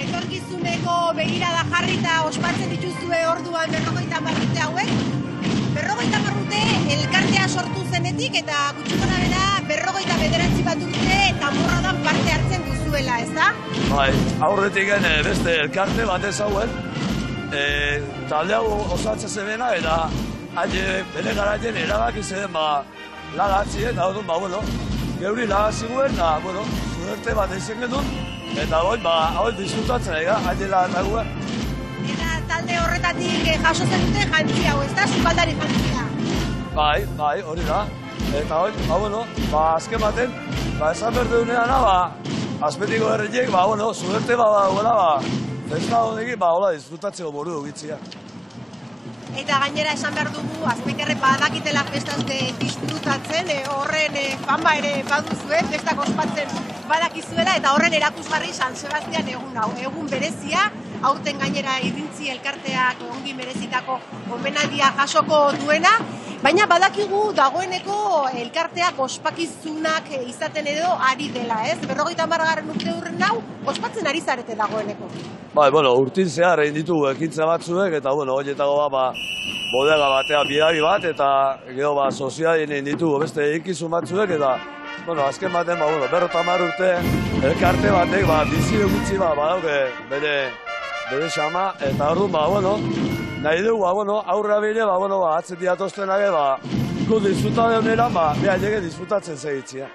Etorkizuneko begirada jarri eta ospatzen dituzue orduan 50 urte hauek. 50 urte elkartea sortu zenetik, eta gutxikona bera 59 bat urte danborradan parte hartzen duzuela, ez da? Bai, aurretik beste elkarte bat ez hauen, talde hau osatzen zebena, eta bere garaien erabaki zen lagatzi, eta geuri lagatzi guen, zuerte bat eizen genuen, eta hori disfrutatzen aiela eta guen. Eta talde horretatik jaso zen dute jantzi hau, ez da? Sukaldari jantzia. Bai, hori da. Eta hori, azken baten, esan berde dunean, Azpeitiko herriek, zuerte dagoela, festa honekin, disfrutatzeko moru dugitzia. Eta gainera esan behar dugu, Azpeitarrek badakitela festaz disfrutatzen, horren fanba ere baduzue, festak ospatzen badakizuela, eta horren erakusgarri San Sebastian egun berezia, aurten gainera Irrintzi elkarteak ongi merezitako omenaldia jasoko duena, baina badakigu dagoeneko elkarteak ospakizunak izaten edo ari dela, ez? 50. urte hurren hau, ospatzen ari zarete dagoeneko. Bai, urtin zehar egin ditugu ekintza batzuek, eta horietako bodega batean bidari bat, eta gero sozialien egin ditugu beste ekizun batzuek, eta azken baten 50 urte elkarte batek bizi egutzi badauke bere xama, eta orduan, nahi dugu, aurrera bine, atzetik atoztenake, ikus disfrutatzen honera, behar disfrutatzen segitzia.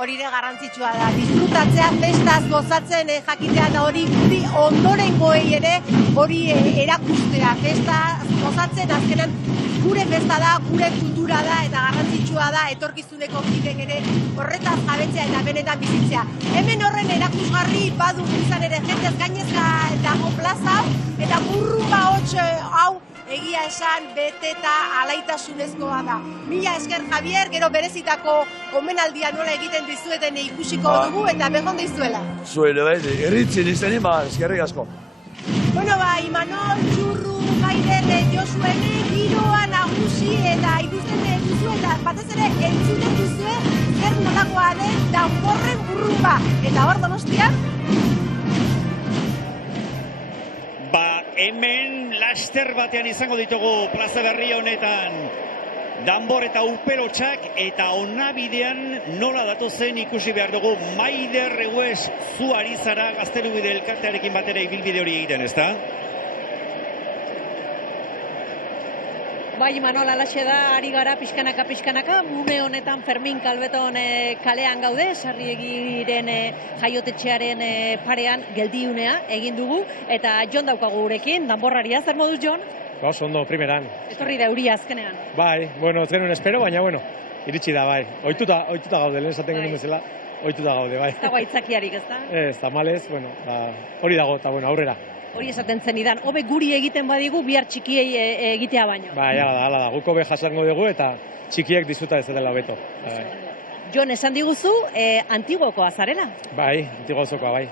Hori ere garrantzitsua da, disfrutatzea, festaz gozatzen jakitea, eta hori guri ondorengoei ere hori erakustea, festaz gozatzen azkenan gure festa da, gure kultura da, eta garrantzitsua da etorkizuneko kidek ere horretaz jabetzea eta benetan bizitzea. Hemen horren erakusgarri badu izan ere jendez gainezka dago plaza, eta burrumba hots hau egia esan bete eta alaitasunezkoa da. Mila esker Javier, gero berezitako omenaldia nola egiten dizueten ikusiko dugu, eta behon dizuela. Zuele bai, erritzin izenin, eskerrik asko. Imanol, Txurru, Maider, Josuene, giroa nagusi eta ikusten duzu, eta batez ere entzuten duzue zer nolakoa den danborren burrumba. Eta hor Donostian? Hemen laster batean izango ditugu plaza berri honetan danbor eta uperotxak, eta onabidean nola datozen ikusi behar dugu. Maider Egues, zu ari zara Gaztelubide elkartearekin batera ibilbide hori egiten, ez da? Bai, Manol, alaxe da, ari gara pixkanaka, une honetan Fermin Kalbeton kalean gaude, Sarriegiren jaiotetxearen parean geldiunea egin dugu, eta Jon daukagu gurekin, danborraria, zer moduz, Jon? Ondo, primeran. Etorri da euria azkenean. Bai, ez genuen espero, baina, iritsi da, bai. Oituta gaude, lehen esaten genuen bezala, oituta gaude, bai. Ez dago aitzakiarik, ez da? Ez, tamalez, hori dago, eta aurrera. Hori esaten zenidan, hobe guri egiten badigu, bihar txikiei egitea baino. Bai, hala da, guk hobe jasango dugu, eta txikiek disfruta ez dela hobeto. Jon, esan diguzu, Antiguokoa zarela. Bai, Antiguokoa, bai.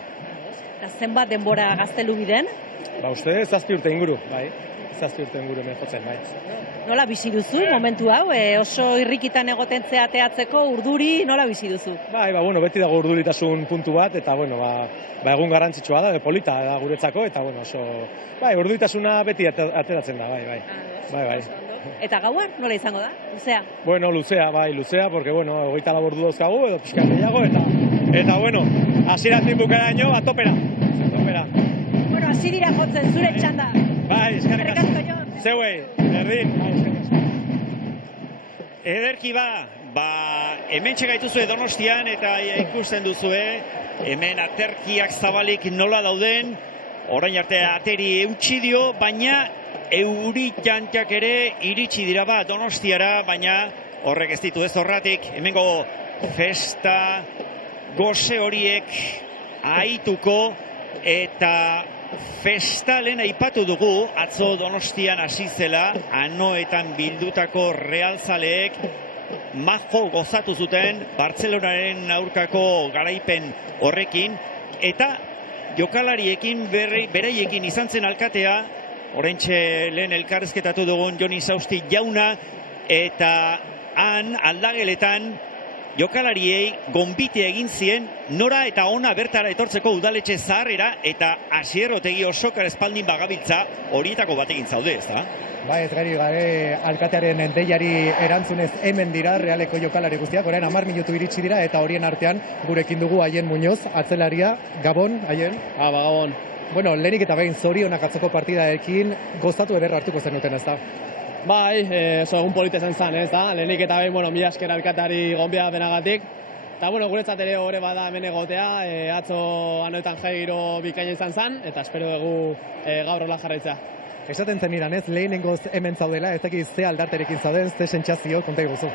Eta zenbat denbora gaztelu biden? Uste 7 urte inguru, bai. 7 urte inguru jotzen, bai. Nola bizi duzu momentu hau? Oso irrikitan egoten zeateatzeko urduri nola bizi duzu? Bai, beti dago urduritasun puntu bat, eta, egun garrantzitsua da, polita da guretzako, eta, urduritasuna beti ateratzen da, bai. Eta gaua, nola izango da? Luzea? Luzea, porque, 24 ordu dauzkagu, edo pixka gehiago, eta, hasieratik bukaeraino, topera. Hasi dira jotzen, zure txanda. Bai, eskerrik asko. Zeuei, berdin. Ederki hemen txegaituzue Donostian eta ikusten duzue, hemen aterkiak zabalik nola dauden, orain arte ateri eutxi dio, baina euri jantiak ere iritsi dira Donostiara, baina horrek ez ditu ez horratik, hemengo festa goze horiek ahituko eta festalen aipatu dugu, atzo Donostian hasi zela, anoetan bildutako realzaleek majo gozatu zuten Bartzelonaren aurkako garaipen horrekin, eta jokalariekin beraiekin izan zen alkatea, oraintxe lehen elkarrezketatu dugun Jon Izausti jauna, eta han aldageletan jokalariei gonbite egin zien nora eta ona bertara etortzeko udaletxe zaharrera, eta Asier Otegi osokar espaldin bagabiltza horietako batekin zaude, ez da? Bai, ez gari gare alkatearen deiari erantzunez hemen dira realeko jokalari guztiak, orain 10 minutu iritsi dira, eta horien artean gurekin dugu Aien Muñoz, atzelaria. Gabon, Aien? Gabon. Bueno, lehenik eta behin zorionak atzoko partidaekin gozatu eder hartuko zenuten, ez da? Bai, oso egun polita izan zen, ez da? Lehenik eta behin, mila esker alkatari gonbia benagatik. Eta, guretzat ere hori bada hemen egotea, atzo anoetan jai giro bikaina izan zen, eta espero dugu gaur hola jarraitza. Esaten zen iran, ez? Lehenengoz hemen zaudela, ez dakiz ze aldarterekin zauden, ze sentsazio, konta iguzu?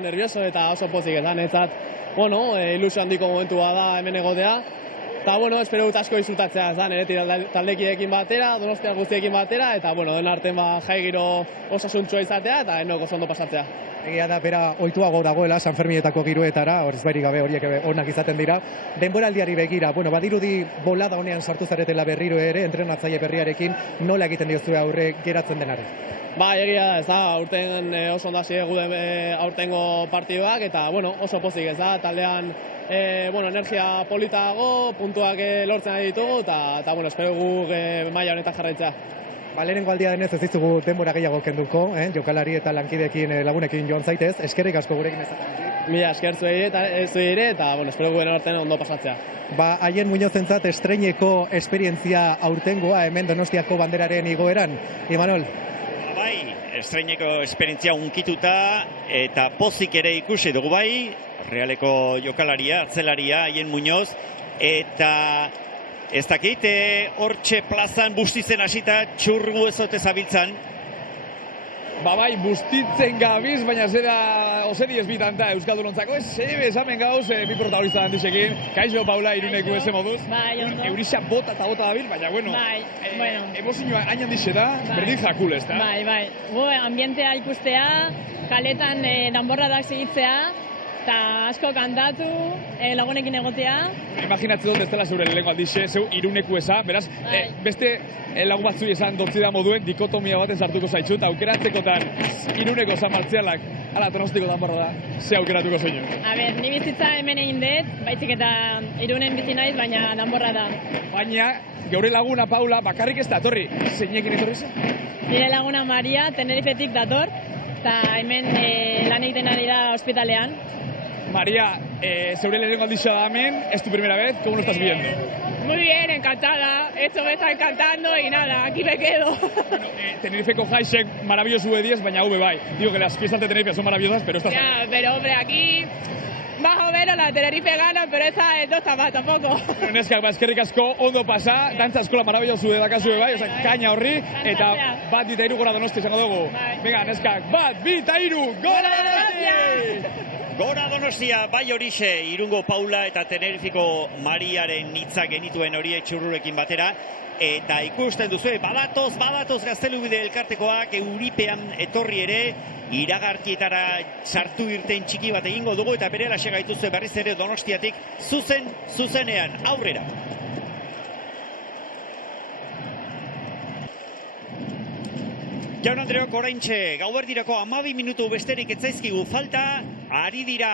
Nervioso eta oso pozik ezan, ezat, ilusio handiko momentua da hemen egotea. Eta, espero dut asko disfrutatzea zan, taldekiekin batera, Donostia guztiekin batera, eta, den artean jai giro osasuntxoa izatea, eta enoko oso ondo pasatzea. Egia da, bera, oituago dagoela, San Ferminetako giroetara, horrez bairik gabe horiek onak izaten dira. Denboraldiari begira, badirudi bolada honean sartu zaretela berriro ere, entrenatzaile berriarekin, nola egiten diozue aurre geratzen denari? Egia da, ez da, aurten oso ondasi eguden aurtengo partiduak, eta, oso pozik, ez da, taldean energia politago, puntuak lortzen ari ditugu, eta espero guk maila honetan jarraitza. Lehenengo aldia denez ez dizugu denbora gehiago kenduko, jokalari eta lankidekin lagunekin joan zaitez, eskerrik asko gurekin ezatzen. Mila esker zuei ere, eta espero guen horten ondo pasatzea. Aien Muñozentzat estreineko esperientzia aurtengoa hemen Donostiako banderaren igoeran. Imanol? Bai, estreineko esperientzia unkituta eta pozik ere ikusi dugu bai, realeko jokalaria, atzelaria, Aien Muñoz, eta ez dakit, hortxe plazan bustitzen hasita txurgu ezote zabiltzan. Bai, bustitzen gabiz, baina zera oseri ez bitanta Euskaldunontzako, esamen gauz, bi protagonista handizekin, Kaixo Paula Iruneku eze moduz. Bai, ondo. Eurisa bota eta bota dabil, baina, emozioa hain handize da, berdin jakul, ez da? Bai. Ambientea ikustea, kaletan danborradak segitzea, eta asko kantatu, lagunekin egotea. Imaginatzen dut ez dela zure lehenko aldixe, zeu Iruneku eza, beraz, beste lagun batzu esan dortzida moduen dikotomia baten sartuko zaitzu, eta aukeratzekotan Iruneko San Martzialak, ala Donostiko danborra da, ze aukeratuko zeinu? Ni bizitza hemen egin dut, baitzik eta Irunen bizi naiz, baina danborra da. Baina, geure laguna Paula bakarrik ez datorri, zeinekin etorri zen? Nire laguna Maria, Tenerifetik dator, eta hemen lan egiten ari da ospitalean. María, sobre el elenco aldixo da hemen, es tu primera vez, ¿cómo lo estás viendo? Muy bien, encantada. Esto me está encantando y nada, aquí me quedo. Tenerifeko jaisek maravilloso V10, baina bai. Digo que las fiestas de Tenerife son maravillosas, pero estas... Ya, pero hombre, aquí más o menos la Tenerife gana, pero esa no está mal tampoco. Neskak, eskerrik asko, ondo pasa, dantza eskola maravilloso dakazu bai, kaina horri, eta bat, bi, eta hiru gora Donosti izango dugu. Venga, neskak, bat, bi, eta hiru, gora Donosti! Gora Donostia, bai horixe, Irungo Paula eta Tenerifiko Mariaren hitza genituen horiek txurrurekin batera. Eta ikusten duzu, badatoz Gaztelubide elkartekoak Euripean etorri ere, iragarkietara sartu irten txiki bat egingo dugu, eta bere laxe gaituzue berriz ere Donostiatik zuzenean, aurrera. Jaun Andreok, oraintxe gauerdirako 12 minutu besterik etzaizkigu falta, ari dira,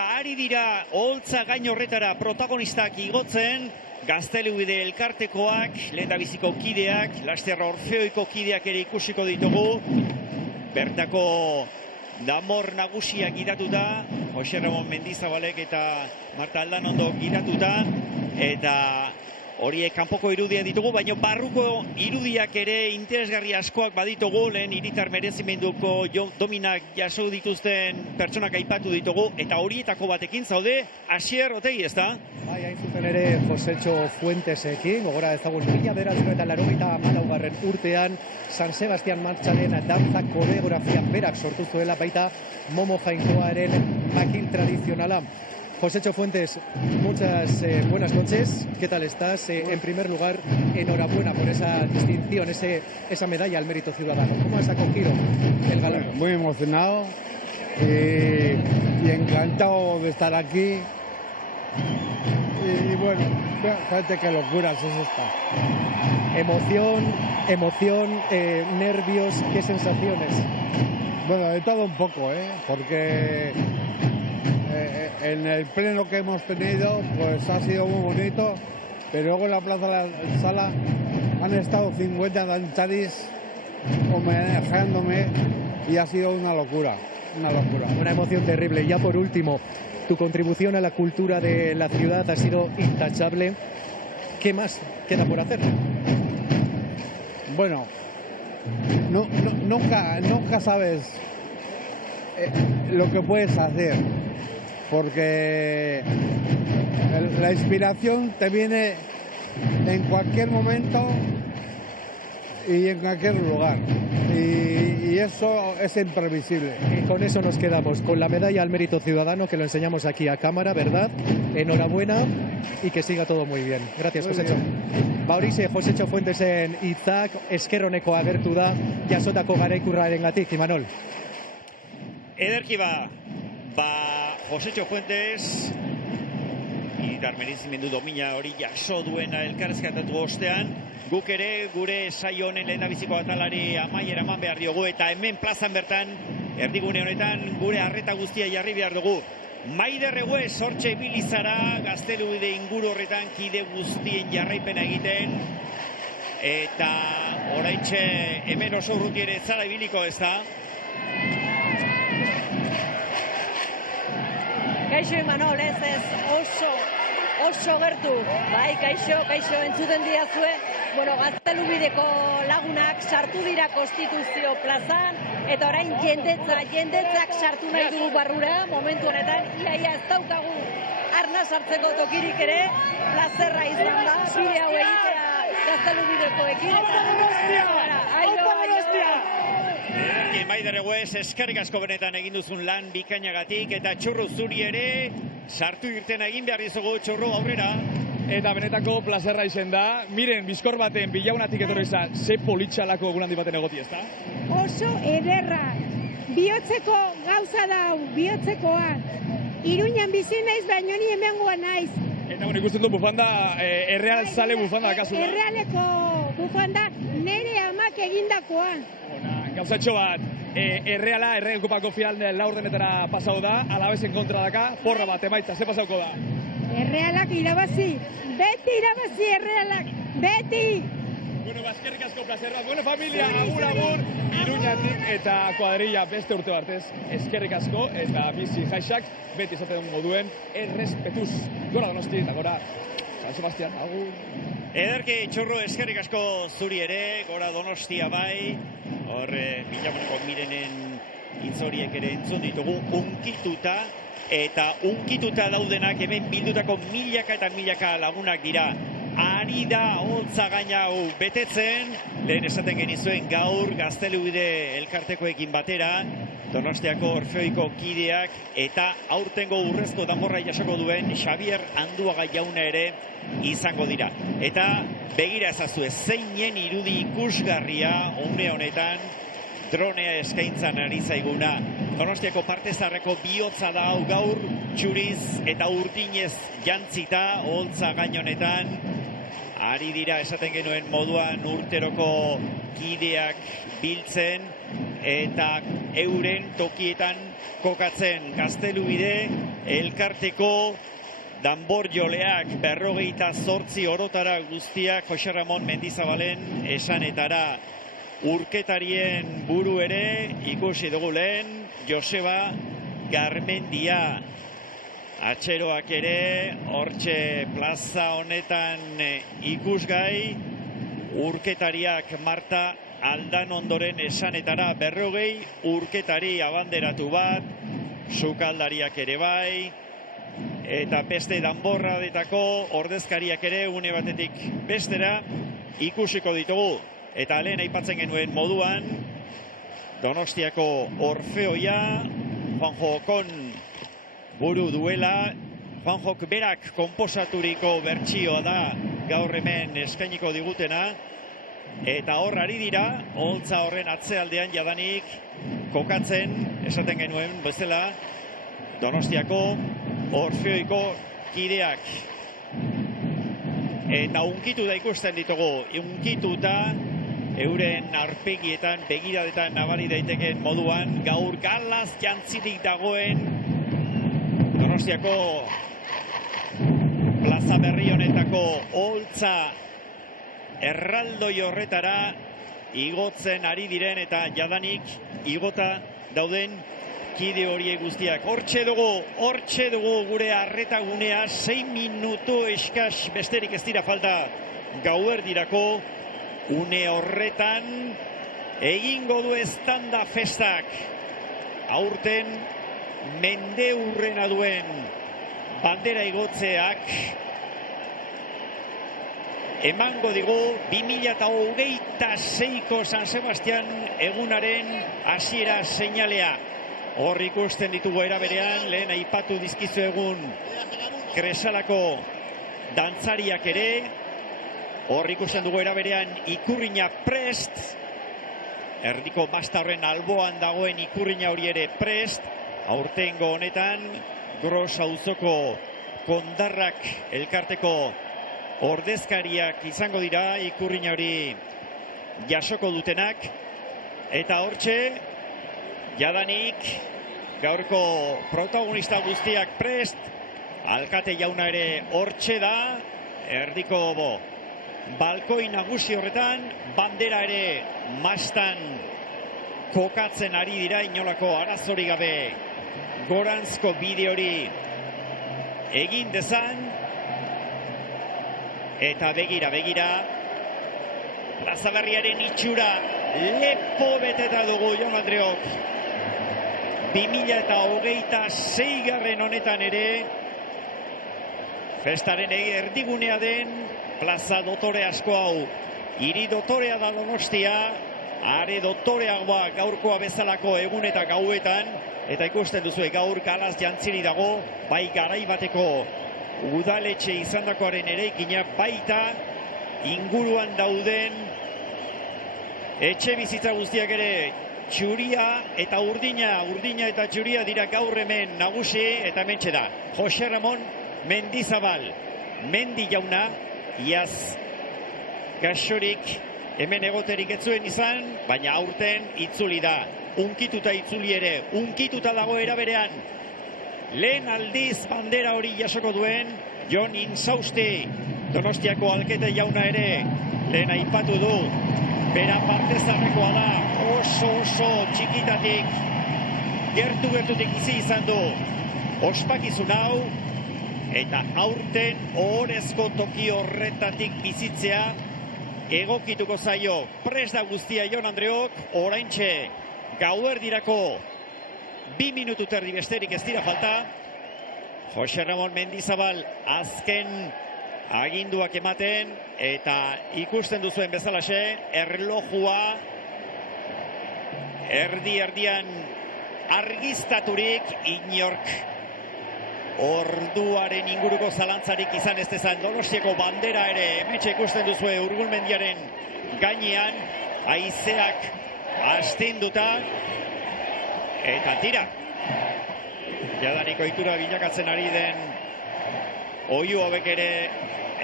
oholtza gain horretara protagonistak igotzen, Gaztelubide elkartekoak, lehendabiziko kideak, Lasterra Orfeoiko kideak ere ikusiko ditugu, bertako damor nagusiak gidatuta, Jose Ramon Mendizabalek eta Marta Aldanondo gidatuta, eta horiek kanpoko irudia ditugu, baina barruko irudiak ere interesgarri askoak baditugu, lehen hiritar merezimenduko dominak jaso dituzten pertsonak aipatu ditugu, eta horietako batekin zaude, Asier Otegi, ezta? Bai, hain zuzen ere Josecho Fuentesekin, gogora ezagun 1984 urtean San Sebastián martxaren dantza koreografia berak sortu zuela, baita Momo Jainkoaren makil tradizionala. Josecho Fuentes, muchas buenas noches. ¿Qué tal estás? En primer lugar, enhorabuena por esa distinción, esa medalla al mérito ciudadano. ¿Cómo has acogido el galardón? Muy emocionado y encantado de estar aquí. Y bueno, fíjate qué locuras es esta. Emoción, nervios, ¿qué sensaciones? Bueno, de todo un poco, porque en el pleno que hemos tenido, pues ha sido muy bonito, pero luego en la plaza de la sala han estado 50 danzaris homenajeándome y ha sido una locura. Una emoción terrible. Y ya por último, tu contribución a la cultura de la ciudad ha sido intachable. ¿Qué más queda por hacer? Bueno, nunca sabes lo que puedes hacer, porque la inspiración te viene en cualquier momento y en cualquier lugar, y eso es imprevisible. Y con eso nos quedamos, con la medalla al mérito ciudadano, que lo enseñamos aquí a cámara, ¿verdad? Enhorabuena y que siga todo muy bien. Gracias, Josecho. Horixe, Josecho Fuentesen hitzak esker honeko agertu da jasotako garaikurrarengatik, Imanol. Ederki ba, Josecho Fuentes hiritar merezimendu domina hori jaso duena elkarrezkatatu ostean, guk ere gure saio honen lehendabiziko atalari amaiera eman behar diogu, eta hemen plazan bertan, erdigune honetan, gure arreta guztia jarri behar dugu. Maider Eguez, hortxe ibilizara, Gaztelubide inguru horretan kide guztien jarraipena egiten, eta oraintxe hemen oso urruti ere zara ibiliko, ez da? Kaixo Imanol, ez oso gertu. Bai, kaixo, entzuten diazue. Bueno, Gaztelubideko lagunak sartu dira Konstituzio plazan, eta orain jendetzak sartu nahi dugu barrura, momentu honetan, iaia ez daukagu arna sartzeko tokirik ere, plazerra izan da, bide hau egitea Gaztelubidekoekin. Maider Eguez, eskerrik asko benetan egin duzun lan bikainagatik, eta Txurru zuri ere sartu irtena egin behar dizugu, Txurru aurrera. Eta benetako plazerra izen da, miren, bizkor baten bilaunatik etorri izan, ze politxalako egunandi baten egoti, ez da? Oso ederra, bihotzeko gauza dau, bihotzekoa. Iruñan bizi naiz, baino ni hemengoa naiz. Eta bueno, ikusten du bufanda, erreal zale bufanda akazu da? Errealeko bufanda nere amak egindakoa. Gauzatxo bat, erreal kopako final laurdenetara pasau da, alabezen kontra daka, porra bat, emaitza, ze pasauko da? Errealak irabazi, beti irabazi errealak, beti! Bueno, eskerrik asko plazerra, bueno familia, agur, Iruñatik eta kuadrilla beste urte batez, eskerrik asko, eta bizi jaixak, beti izaten moduen, errespetuz, gora Donosti, eta gora, San Sebastián, agur. Ederki, Txurru, eskerrik asko zuri ere, gora Donostia bai, horre, Bilamoneko Mirenen hitz horiek ere entzun ditugu, unkituta, eta unkituta daudenak hemen bildutako milaka eta milaka lagunak dira. Ari da holtza gaina hau betetzen, lehen esaten genizuen gaur Gaztelubide elkartekoekin batera, Donostiako Orfeoiko kideak eta aurtengo urrezko danborra jasoko duen Xabier Anduaga jauna ere izango dira. Eta begira ezazue, zeinen irudi ikusgarria une honetan dronea eskaintzan ari zaiguna. Donostiako partezarreko bihotza da hau gaur, txuriz eta urdinez jantzita, oholtza gain honetan, ari dira esaten genuen moduan urteroko kideak biltzen, eta euren tokietan kokatzen. Gaztelubide elkarteko danbor joleak 58 orotara guztiak Jose Ramon Mendizabalen esanetara. Urketarien buru ere ikusi dugu lehen Joseba Garmendia. Atxeroak ere hortxe plaza honetan ikusgai. Urketariak Marta Aldan ondoren esanetara 40 urketari abanderatu bat, sukaldariak ere bai, eta beste danborradetako ordezkariak ere une batetik bestera ikusiko ditugu. Eta lehen aipatzen genuen moduan, Donostiako Orfeoia, Juanjo Okon buru duela, Juanjok berak konposaturiko bertsioa da gaur hemen eskainiko digutena, eta hor ari dira, oholtza horren atzealdean jadanik kokatzen, esaten genuen bezala, Donostiako Orfeoiko kideak. Eta unkitu da ikusten ditugu, unkituta euren arpegietan, begiradetan nabari daiteken moduan, gaur galaz jantzirik dagoen Donostiako plaza berri honetako oholtza erraldoi horretara igotzen ari diren eta jadanik igota dauden kide horiek guztiak. Hortxe dugu gure arretagunea, 6 minutu eskas besterik ez dira falta gauerdirako. Une horretan egingo du estanda festak. Aurten mendeurrena duen bandera igotzeak emango digu 2026ko San Sebastian egunaren hasiera seinalea. Hor ikusten ditugu era berean, lehen aipatu dizkizu egun Kresalako dantzariak ere. Hor ikusten dugu era berean ikurrina prest, erdiko basta horren alboan dagoen ikurrina hori ere prest. Aurtengo honetan, Gros auzoko kondarrak elkarteko ordezkariak izango dira ikurrina hori jasoko dutenak. Eta hortxe, jadanik gaurko protagonista guztiak prest, alkate jauna ere hortxe da, erdiko balkoi nagusi horretan, bandera ere mastan kokatzen ari dira, inolako arazori gabe goranzko bide hori egin dezan. Eta begira, plaza berriaren itxura lepo beteta dugu, Jon Andreok. 2026 honetan ere festaren erdigunea den plaza dotore asko hau. Hiri dotorea da Donostia, are dotoreagoa gaurkoa bezalako egun eta gauetan, eta ikusten duzu gaur galaz jantziri dago, bai garai bateko udaletxe izandakoaren eraikina, baita inguruan dauden etxe bizitza guztiak ere txuria eta urdina eta txuria dira gaur hemen nagusi, eta hementxe da Jose Ramon Mendizabal, Mendi jauna, iaz gaxorik hemen egoterik ez zuen izan, baina aurten itzuli da. Unkituta itzuli ere, unkituta dago eraberean. Lehen aldiz bandera hori jasoko duen Jon Insausti, Donostiako alkete jauna ere, lehen aipatu du, bera partezarrekoa da, oso txikitatik, gertutik bizi izan du, ospakizun hau, eta aurten ohorezko toki horretatik bizitzea egokituko zaio. Prest da guztia Jon Andreok, oraintxe gauerdirako 2 minutu terdi besterik ez dira falta. Jose Ramon Mendizabal azken aginduak ematen, eta ikusten duzuen bezalaxe, erlojua erdian argiztaturik inork orduaren inguruko zalantzarik izan ez dezan. Donostiako bandera ere hementxe ikusten duzue Urgulmendiaren gainean, haizeak astinduta eta tira. Jadanik ohitura bilakatzen ari den oihu hauek ere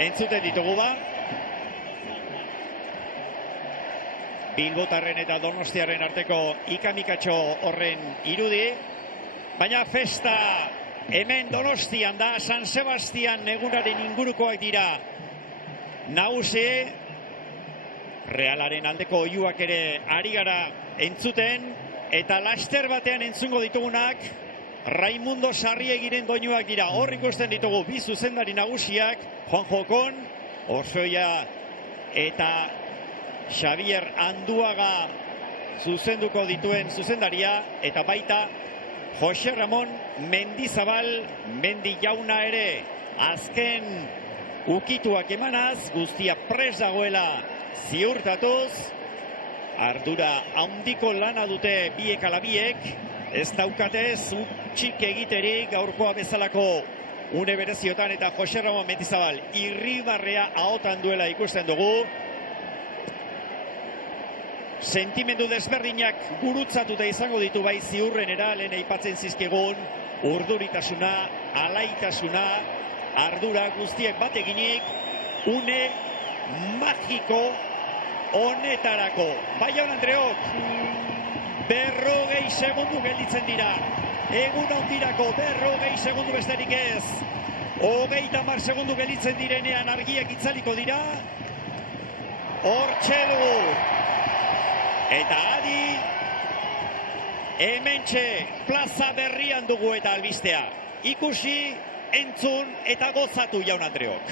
entzuten ditugu ba. Bilbotarren eta Donostiaren arteko ikamikatxo horren irudi. Baina festa hemen Donostian da, San Sebastian egunaren ingurukoak dira nagusi. Realaren aldeko oihuak ere ari gara entzuten. Eta laster batean entzungo ditugunak Raimundo Sarriegiren doinuak dira. Hor ikusten ditugu bi zuzendari nagusiak, Juan Jokon, Orsoia eta Xavier Anduaga zuzenduko dituen zuzendaria, eta baita Jose Ramon Mendizabal Mendi jauna ere azken ukituak emanaz, guztia pres dagoela ziurtatuz. Ardura handiko lana dute biek ala biek, ez daukate zutxik egiterik gaurkoa bezalako une bereziotan, eta Jose Ramon Mendizabal irribarrea ahotan duela ikusten dugu. Sentimendu desberdinak gurutzatuta izango ditu bai ziurrenera, lehen aipatzen zizkigun, urduritasuna, alaitasuna, ardura guztiek bat eginik, une magiko honetarako. Bai, Jaun Andreok, 40 segundu gelditzen dira. Egun handirako 40 segundu besterik ez. 30 segundu gelditzen direnean argiak itzaliko dira. Hortxe dugu. Eta adi, hementxe plaza berrian dugu eta albistea. Ikusi, entzun eta gozatu, Jaun Andreok.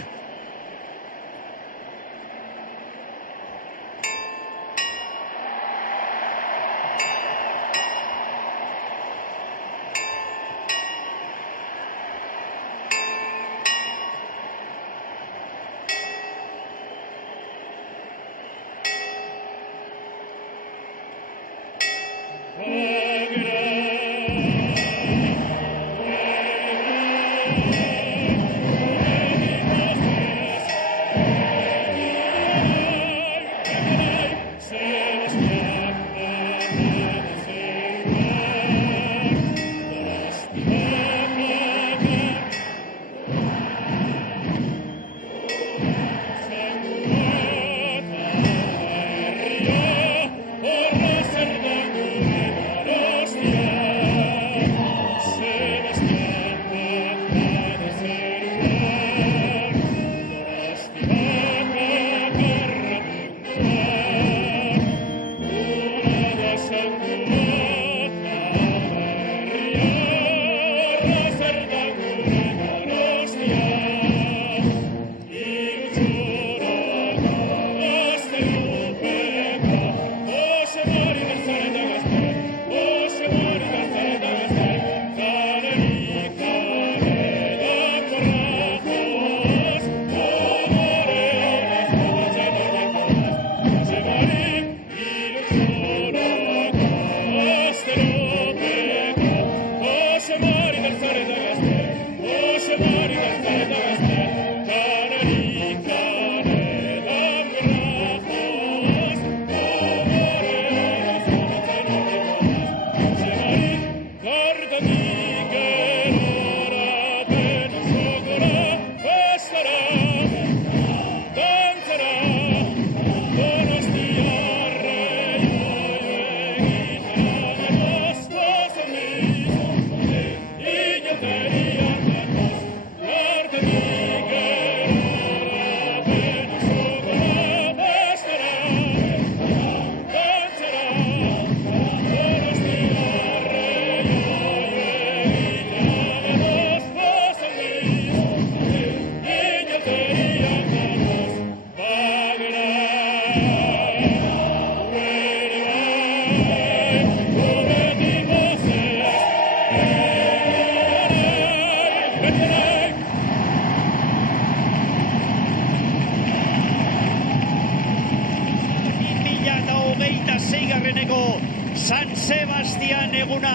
San Sebastian eguna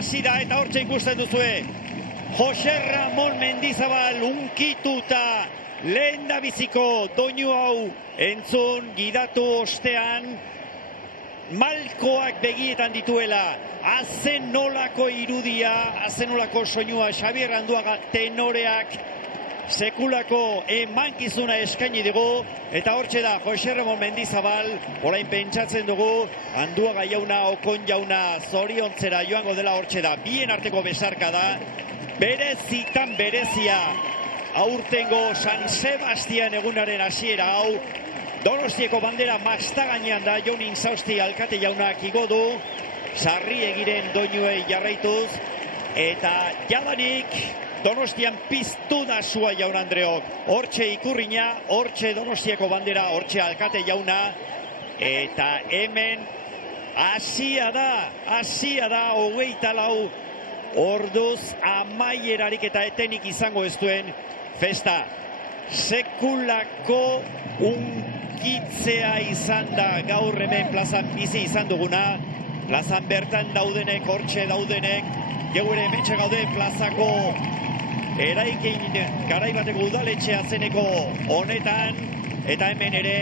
hasi da eta hortxe ikusten duzue. Jose Ramon Mendizabal unkituta lehen da biziko doinu hau entzun gidatu ostean malkoak begietan dituela. Azen nolako irudia, azen nolako soinua, Xabier Anduaga tenoreak sekulako emankizuna eskaini dugu, eta hortxe da Jose Ramon Mendizabal, orain pentsatzen dugu, Anduaga jauna, Okon jauna, zoriontzera joango dela hortxe da, bien arteko besarka da, berezitan berezia, aurtengo San Sebastian egunaren hasiera hau, Donostiako bandera mastagainean da, Jon Inzausti alkate jaunak igo du, sarri egiren doinuei jarraituz, eta jadanik Donostian piztu da zua jaun Andreok. Hortxe ikurrina, hortxe Donostiako bandera, hortxe alkate jauna, eta hemen hasia da 24 orduz amaierarik eta etenik izango ez duen festa. Sekulako unkitzea izan da gaur hemen plazan bizi izan duguna, plazan bertan daudenek, hortxe daudenek, geure hementxe gaude plazako eraikin garaibateko udaletxea zeneko honetan, eta hemen ere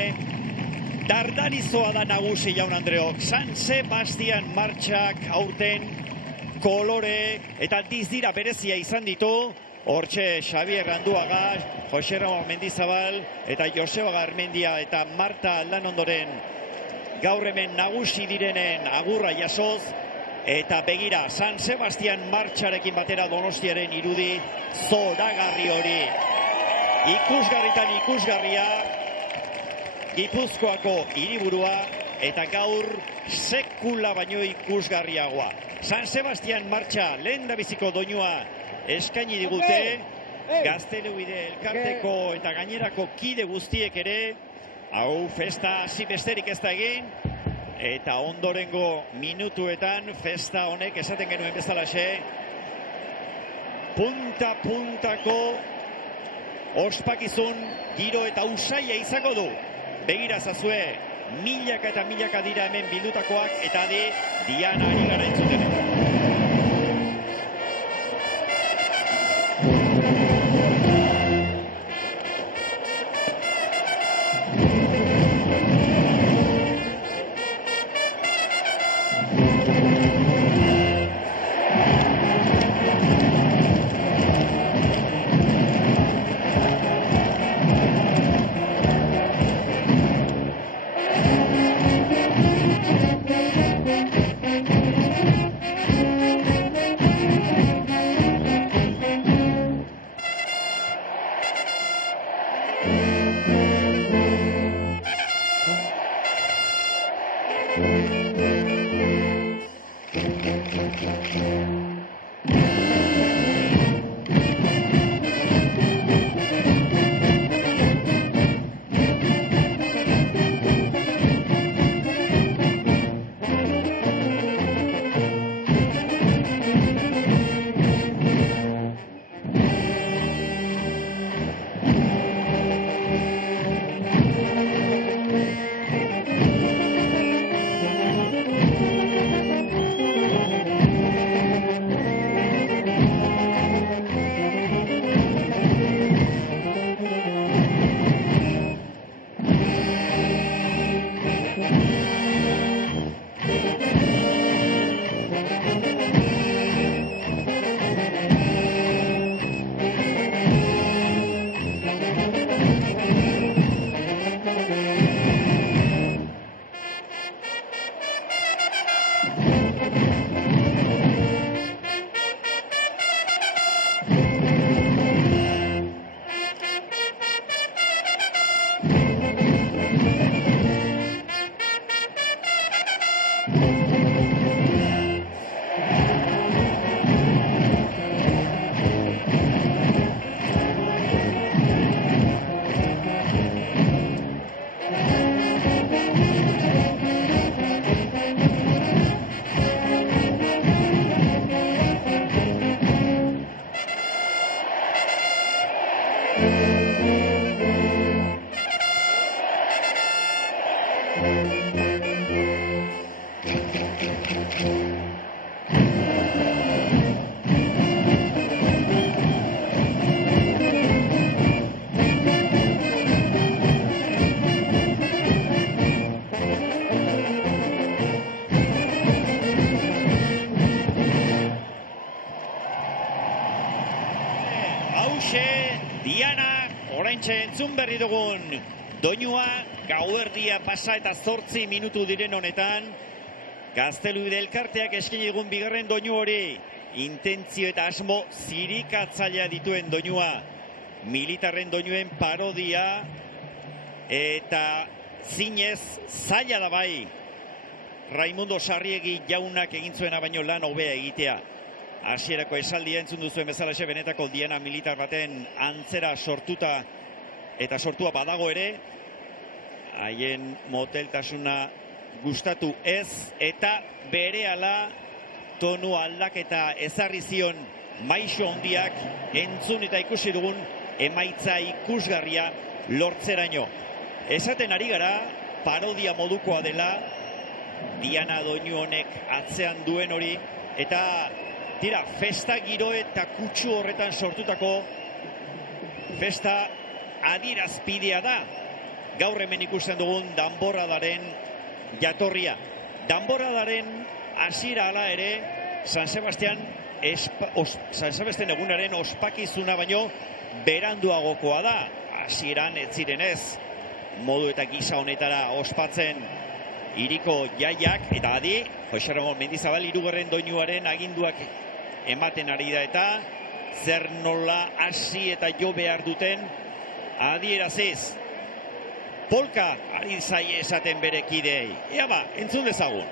dardarizoa da nagusi jaun Andreok. San Sebastian martxak aurten kolore eta dizdira berezia izan ditu, hortxe Xabier Anduaga, Jose Ramon Mendizabal eta Joseba Garmendia eta Marta Aldanondoren gaur hemen nagusi direnen agurra jasoz, eta begira, San Sebastian martxarekin batera Donostiaren irudi zoragarri hori. Ikusgarritan ikusgarria, Gipuzkoako hiriburua, eta gaur sekula baino ikusgarriagoa. San Sebastian martxa lehen da biziko doinua eskaini digute, Gaztelubide elkarteko eta gainerako kide guztiek ere, hau festa hasi besterik ez da egin, eta ondorengo minutuetan festa honek esaten genuen bezalaxe, punta-puntako ospakizun giro eta usaia izango du. Begira zazue, milaka eta milaka dira hemen bildutakoak, eta Diana ari gara entzuten. oraintxe entzun berri dugun doinua, gauerdia pasa eta 8 minutu diren honetan, Gazteluide elkarteak eskaini egun bigarren doinu hori, intentzio eta asmo zirikatzailea dituen doinua, militarren doinuen parodia, eta zinez zaila da bai, Raimundo Sarriegi jaunak egin zuena baino lan hobea egitea. Hasierako esaldia entzun duzuen bezalaxe benetako diana militar baten antzera sortua badago ere, haien moteltasuna gustatu ez, eta berehala tonu aldaketa ezarri zion Maixo Handiak entzun eta ikusi dugun emaitza ikusgarria lortzeraino. Esaten ari gara, parodia modukoa dela, Diana doinu honek atzean duen hori, eta tira, festa giro eta kutsu horretan sortutako festa adierazpidea da. Gaur hemen ikusten dugun danborradaren jatorria. Danborradaren hasiera hala ere, San Sebastian egunaren ospakizuna baino beranduagokoa da. Hasieran ez zirenez, modu eta gisa honetara ospatzen hiriko jaiak, eta adi, Jose Ramon Mendizabal hirugarren doinuaren aginduak ematen ari da, eta zer nola hasi eta jo behar duten adieraziz. Polka ari zaie esaten bere kideei. Ea ba, entzun dezagun.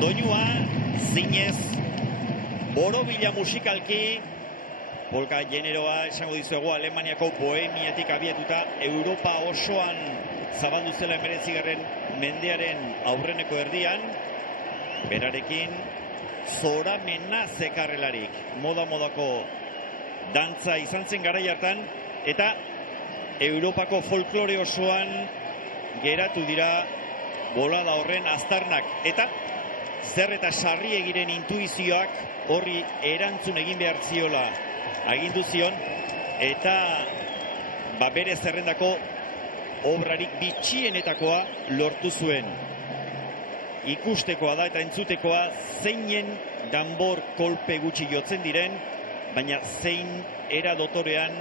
doinua, zinez, borobila musikalki, polka generoa esango dizuegu Alemaniako Bohemiatik abiatuta Europa osoan zabaldu zela 19. mendearen aurreneko erdian, berarekin zoramena zekarrelarik, moda-modako dantza izan zen garai hartan, eta Europako folklore osoan geratu dira bolada horren aztarnak. Eta zer eta sarri egiren intuizioak horri erantzun egin behar ziola agindu zion, eta bere zerrendako obrarik bitxienetakoa lortu zuen. Ikustekoa da eta entzutekoa zeinen danbor kolpe gutxi jotzen diren, baina zein era dotorean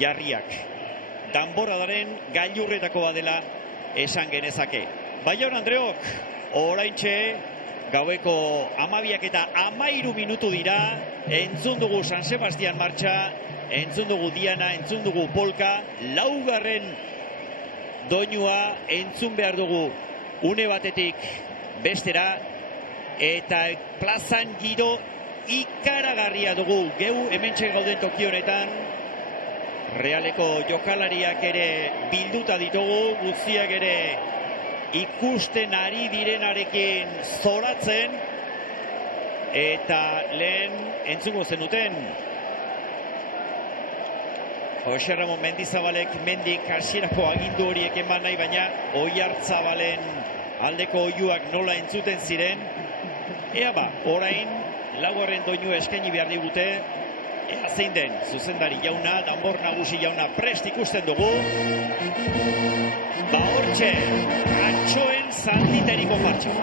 jarriak. Danboradaren gailurretakoa dela esan genezake. Baiona Andreok, oraintxe gaueko 12:13 minutu dira, entzun dugu San Sebastian martxa, entzun dugu Diana, entzun dugu polka, 4. doinua entzun behar dugu une batetik bestera, eta plazan giro ikaragarria dugu geu hementxe gauden toki honetan. Realeko jokalariak ere bilduta ditugu, guztiak ere ikusten ari direnarekin zoratzen, eta lehen entzungo zenuten Jose Ramon Mendizabalek mendik hasierako agindu horiek eman nahi, baina Oiartzabalen aldeko oihuak nola entzuten ziren. Ea ba, orain 4. doinua eskaini behar digute, ea zein den zuzendari jauna, danbor nagusi jauna prest ikusten dugu. Ba hortxe, Antxoen Zalditeriko martxa.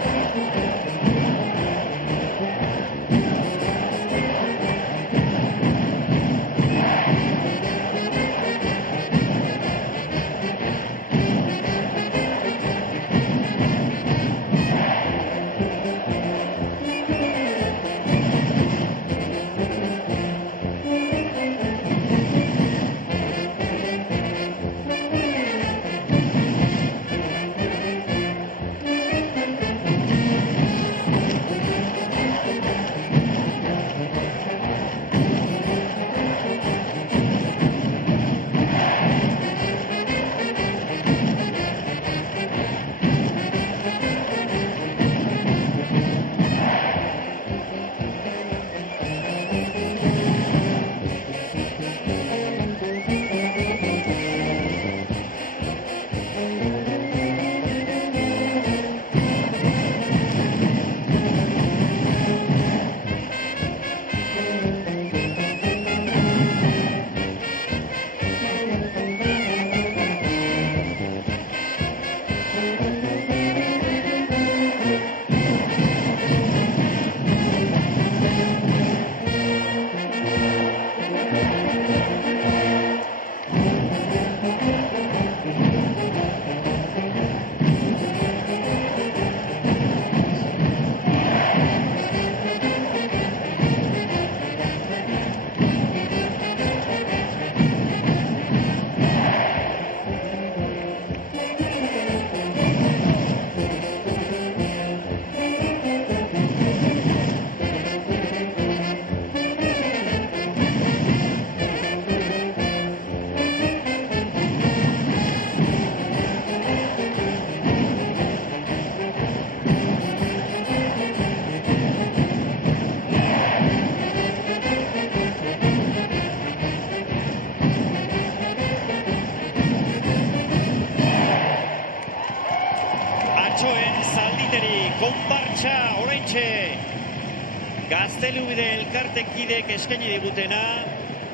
Gaztelubide elkartekidek eskaini digutena,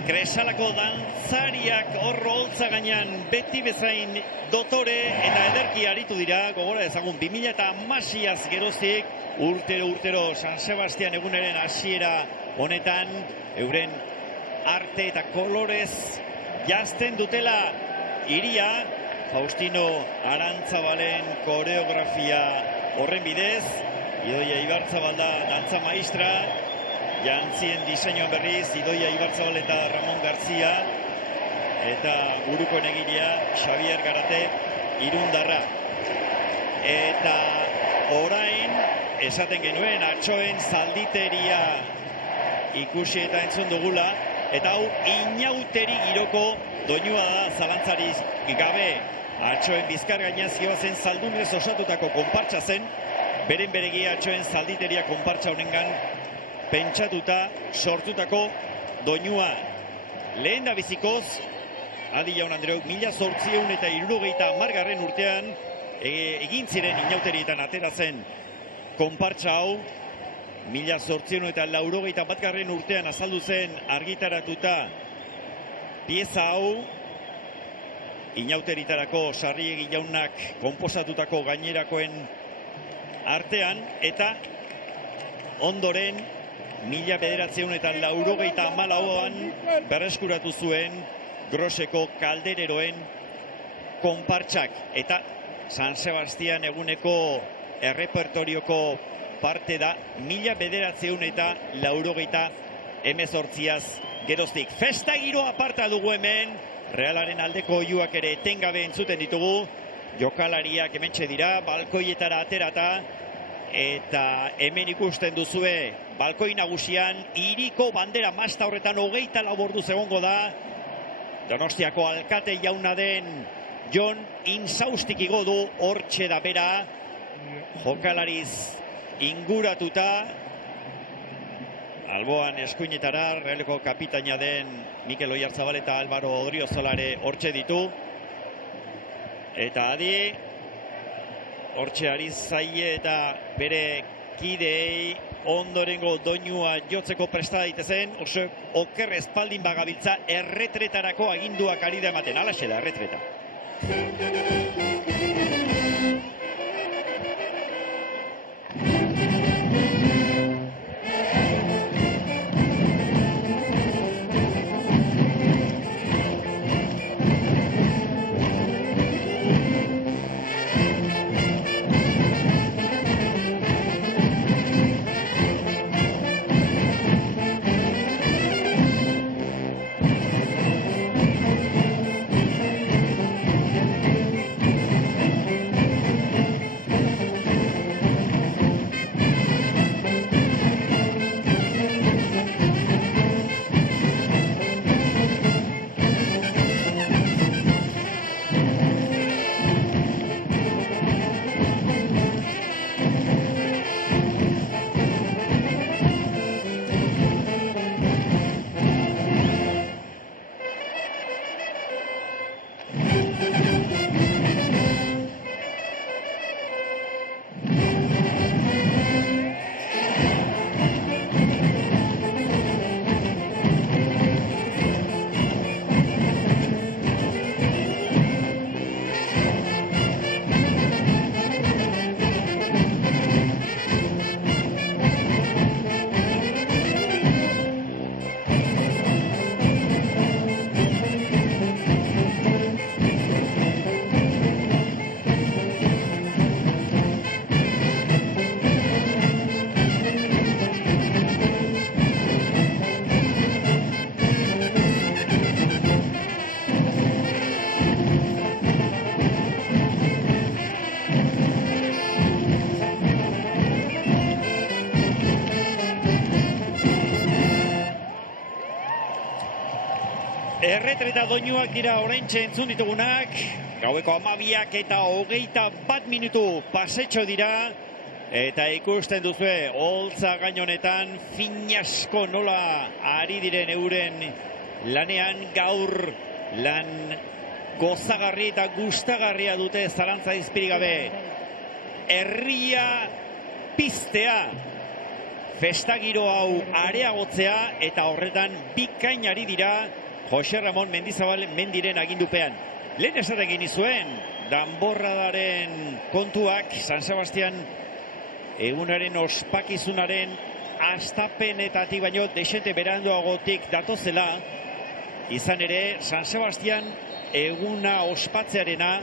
Kresalako dantzariak horro holtza gainean beti bezain dotore eta ederki aritu dira, gogora ezagun 2016az geroztik, urtero San Sebastian eguneren hasiera honetan, euren arte eta kolorez jazten dutela hiria, Faustino Arantzabalen koreografia horren bidez, Idoia Ibarzabal da dantza maistra, jantzien diseinuen berriz, Idoia Ibarzabal eta Ramon Garzia, eta buruko egilea Xavier Garate irundarra. Eta orain, esaten genuen, Antxoen Zalditeria ikusi eta entzun dugula, eta hau inauteri giroko doinua da zalantzari gabe. Antxoen Bizkar gaina zioazen zaldunrez osatutako konpartsa zen, beren beregia Antxoen Zalditeria konpartsa honengan pentsatuta sortutako doinua. Lehen da bizikoz, adi jaun Andreok, 1870 urtean egin ziren inauterietan atera zen konpartsa hau, 1881 urtean azaldu zen argitaratuta pieza hau, inauteritarako Sarriegi jaunak konposatutako gainerakoen artean, eta ondoren 1984an berreskuratu zuen Groseko kaldereroen konpartsak, eta San Sebastian eguneko errepertorioko parte da 1988az geroztik. Festa giro aparta dugu hemen, Realaren aldeko oihuak ere etengabe entzuten ditugu, jokalariak hementxe dira, balkoietara aterata, eta hemen ikusten duzue, balkoi nagusian, hiriko bandera masta horretan 24 orduz egongo da, Donostiako alkate jauna den Jon Insaustik igo du, hortxe da bera, jokalariz inguratuta, alboan eskuinetara, Realeko kapitaina den Mikel Oyarzabal eta Álvaro Odriozolare hortxe ditu, eta adi, hortxe ari zaie eta bere kideei ondorengo doinua jotzeko presta daitezen, oso oker espaldin bagabiltza erretretarako aginduak ari da ematen, alaxe da, erretreta. Erretreta doinuak dira oraintxe entzun ditugunak, gaueko 12 eta 21 minutu pasetxo dira, eta ikusten duzue, holtza gainonetan finasko nola ari diren euren lanean, gaur lan gozagarri eta gustagarria dute zalantza izpirik gabe. Herria piztea, festagiro hau areagotzea, eta horretan bikain ari dira Jose Ramon Mendizabal mendiren agindupean. Lehen esatekin izuen, danborradaren kontuak San Sebastian egunaren ospakizunaren astapenetatik baino desente beranduagotik datozela, izan ere San Sebastian eguna ospatzearena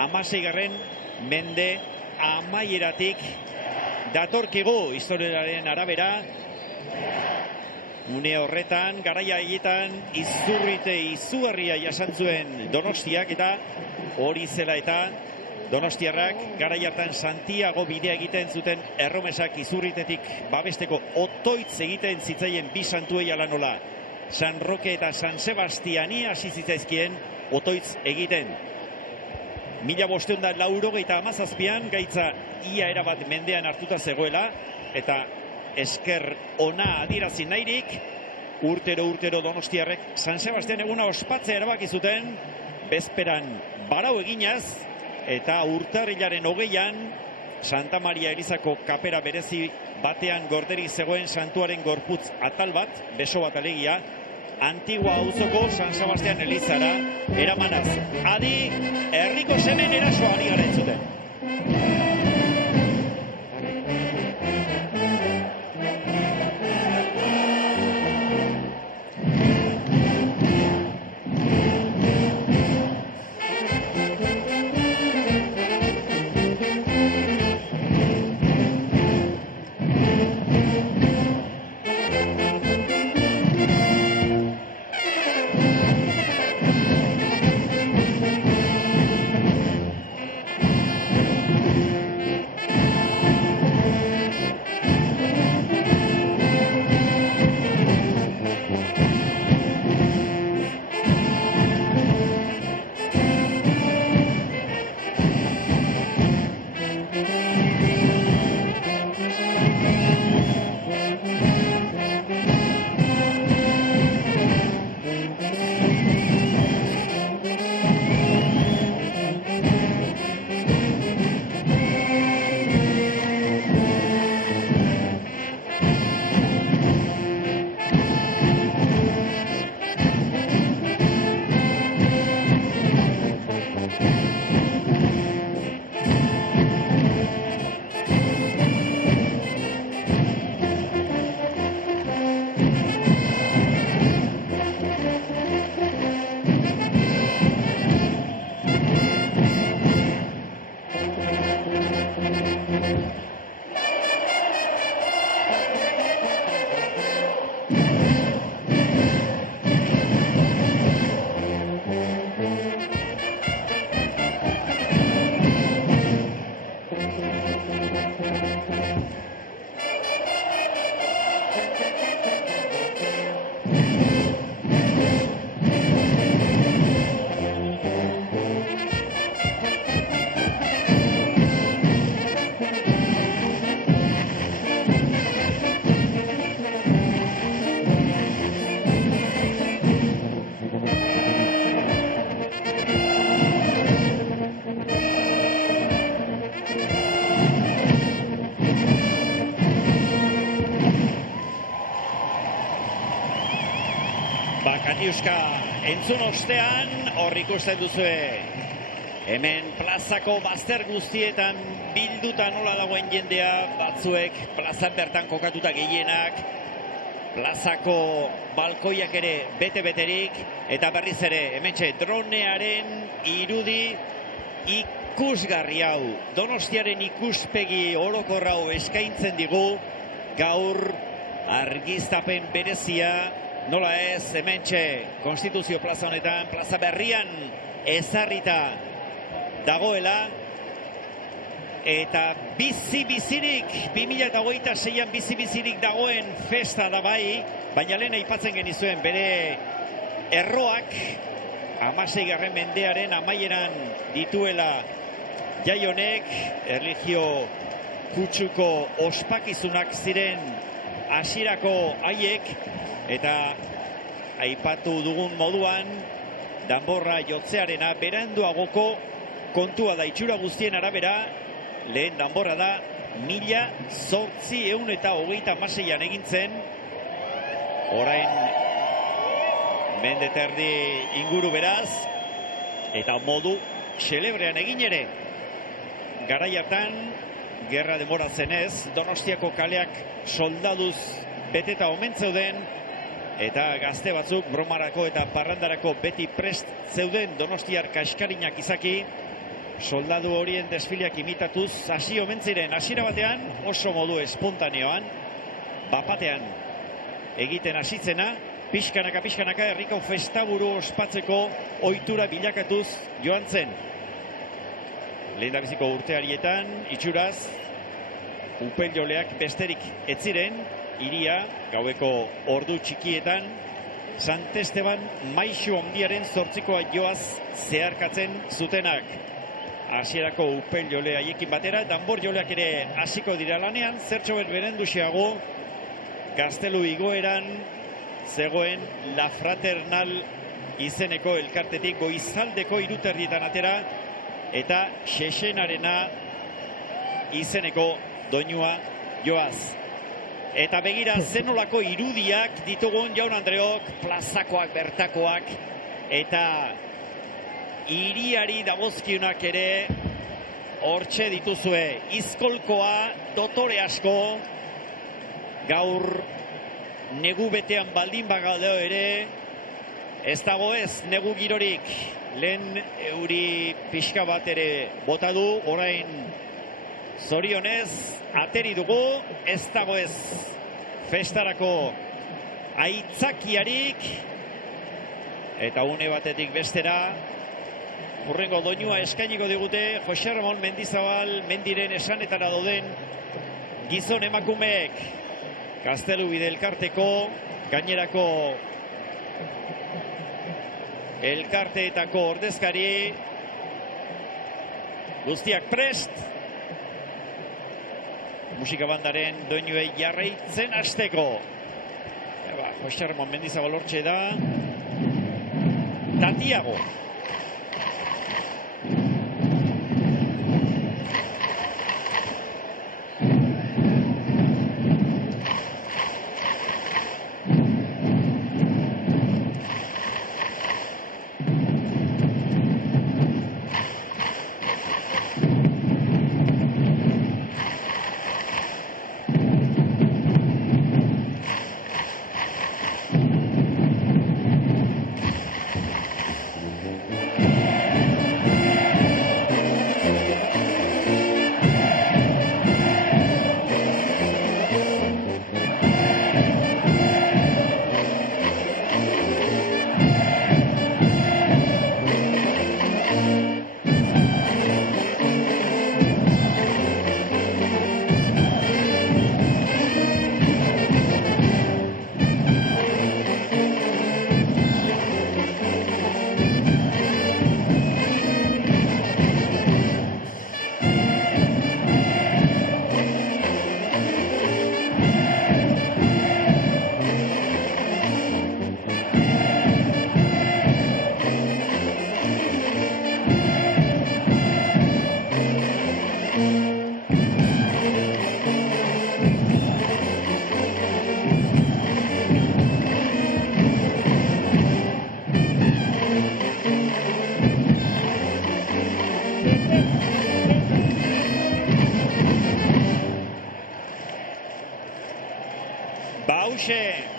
16. mende amaieratik datorkigu historiaren arabera. Une horretan, garaia haietan izurrite izugarria jasan zuen Donostiak, eta hori zela eta donostiarrak garai hartan Santiago bidea egiten zuten erromesak izurritetik babesteko otoitz egiten zitzaien bi santuei ala nola. San Roque eta San Sebastiani hasi zitzaizkien otoitz egiten. 1597an gaitza ia erabat mendean hartuta zegoela, eta esker ona adierazi nahirik, urtero donostiarrek San Sebastian eguna ospatzea erabaki zuten, bezperan barau eginaz, eta urtarrilaren 20an, Santa Maria Elizako kapera berezi batean gorderi zegoen santuaren gorputz atal bat, beso bat alegia, Antigua auzoko San Sebastian Elizara eramanaz. Adi, herriko semen erasoa ari gara entzuten. Katiuska entzun ostean, hor ikusten duzue, hemen plazako bazter guztietan bilduta nola dagoen jendea, batzuek plazan bertan kokatuta gehienak, plazako balkoiak ere bete-beterik, eta berriz ere, hementxe, dronearen irudi ikusgarri hau, Donostiaren ikuspegi orokorra hau eskaintzen digu, gaur argiztapen berezia, nola ez, hementxe, Konstituzio plaza honetan, plaza berrian ezarrita dagoela, eta bizi-bizirik, 2026an bizi-bizirik dagoen festa da bai, baina lehen aipatzen genizuen bere erroak, 16. mendearen amaieran dituela jai honek, erlijio kutsuko ospakizunak ziren hasierako haiek, eta aipatu dugun moduan, danborra jotzearena beranduagoko kontua da, itxura guztien arabera, lehen danborra da 1826an egin zen, orain mendeterdi inguru beraz, eta modu xelebrean egin ere. Garai hartan, gerra denbora zenez, Donostiako kaleak soldaduz beteta omen zeuden, eta gazte batzuk bromarako eta parrandarako beti prest zeuden Donostiar kaskarinak izaki, soldadu horien desfileak imitatuz hasi omen ziren. Hasiera batean oso modu espontaneoan, bapatean egiten hasitzena, pixkanaka herriko festaburu ospatzeko ohitura bilakatuz joan zen. Lehendabiziko urtearietan, itxuraz, upeljoleak besterik ez ziren, hiria, gaueko ordu txikietan, Sant Esteban Maixu Handiaren 8koa joaz zeharkatzen zutenak. Hasierako upeljole haiekin batera, danbor joleak ere hasiko dira lanean, zertxo berenduxeago, Gaztelu igoeran zegoen La Fraternal izeneko elkartetik goizaldeko 3:00 atera, eta Xexenarena izeneko doinua joaz. Eta begira zenolako irudiak ditugun jaun Andreok, plazakoak, bertakoak, eta hiriari dagozkionak ere hortxe dituzue. Izkolkoa, dotore asko, gaur negu betean baldin bagadeo ere, ez dago ez negu girorik. Lehen euri pixka bat ere bota du, orain zorionez, ateri dugu, ez dago ez festarako aitzakiarik, eta une batetik bestera, urrengo doinua eskainiko digute Jose Ramon Mendizabal mendiren esanetara dauden gizon emakumeek. Gaztelubide elkarteko, gainerako elkarteetako ordezkari, guztiak prest, musika bandaren doinuei jarraitzen hasteko. Jose Ramon Mendizabal hortxe da, Tatiago.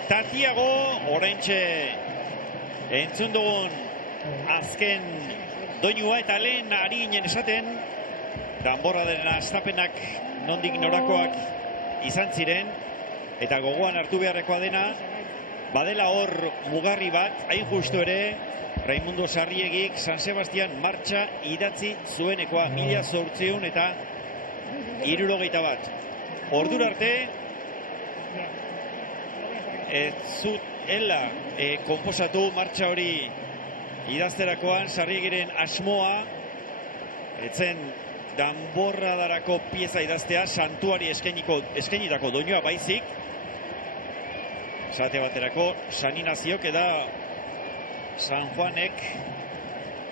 Tatiago, oraintxe entzun dugun azken doinua, eta lehen ari ginen esaten, danborra den astapenak nondik norakoak izan ziren, eta gogoan hartu beharrekoa dena, badela hor mugarri bat, hain justu ere, Raimundo Sarriegik San Sebastian martxa idatzi zuenekoa, 1871 eta 71. Ordura arte, ez zutela konposatu martxa hori idazterakoan. Sarriegiren asmoa etzen danborradarako pieza idaztea, santuari eskainitako doinua baizik, esate baterako San Inaziok eta San Juanek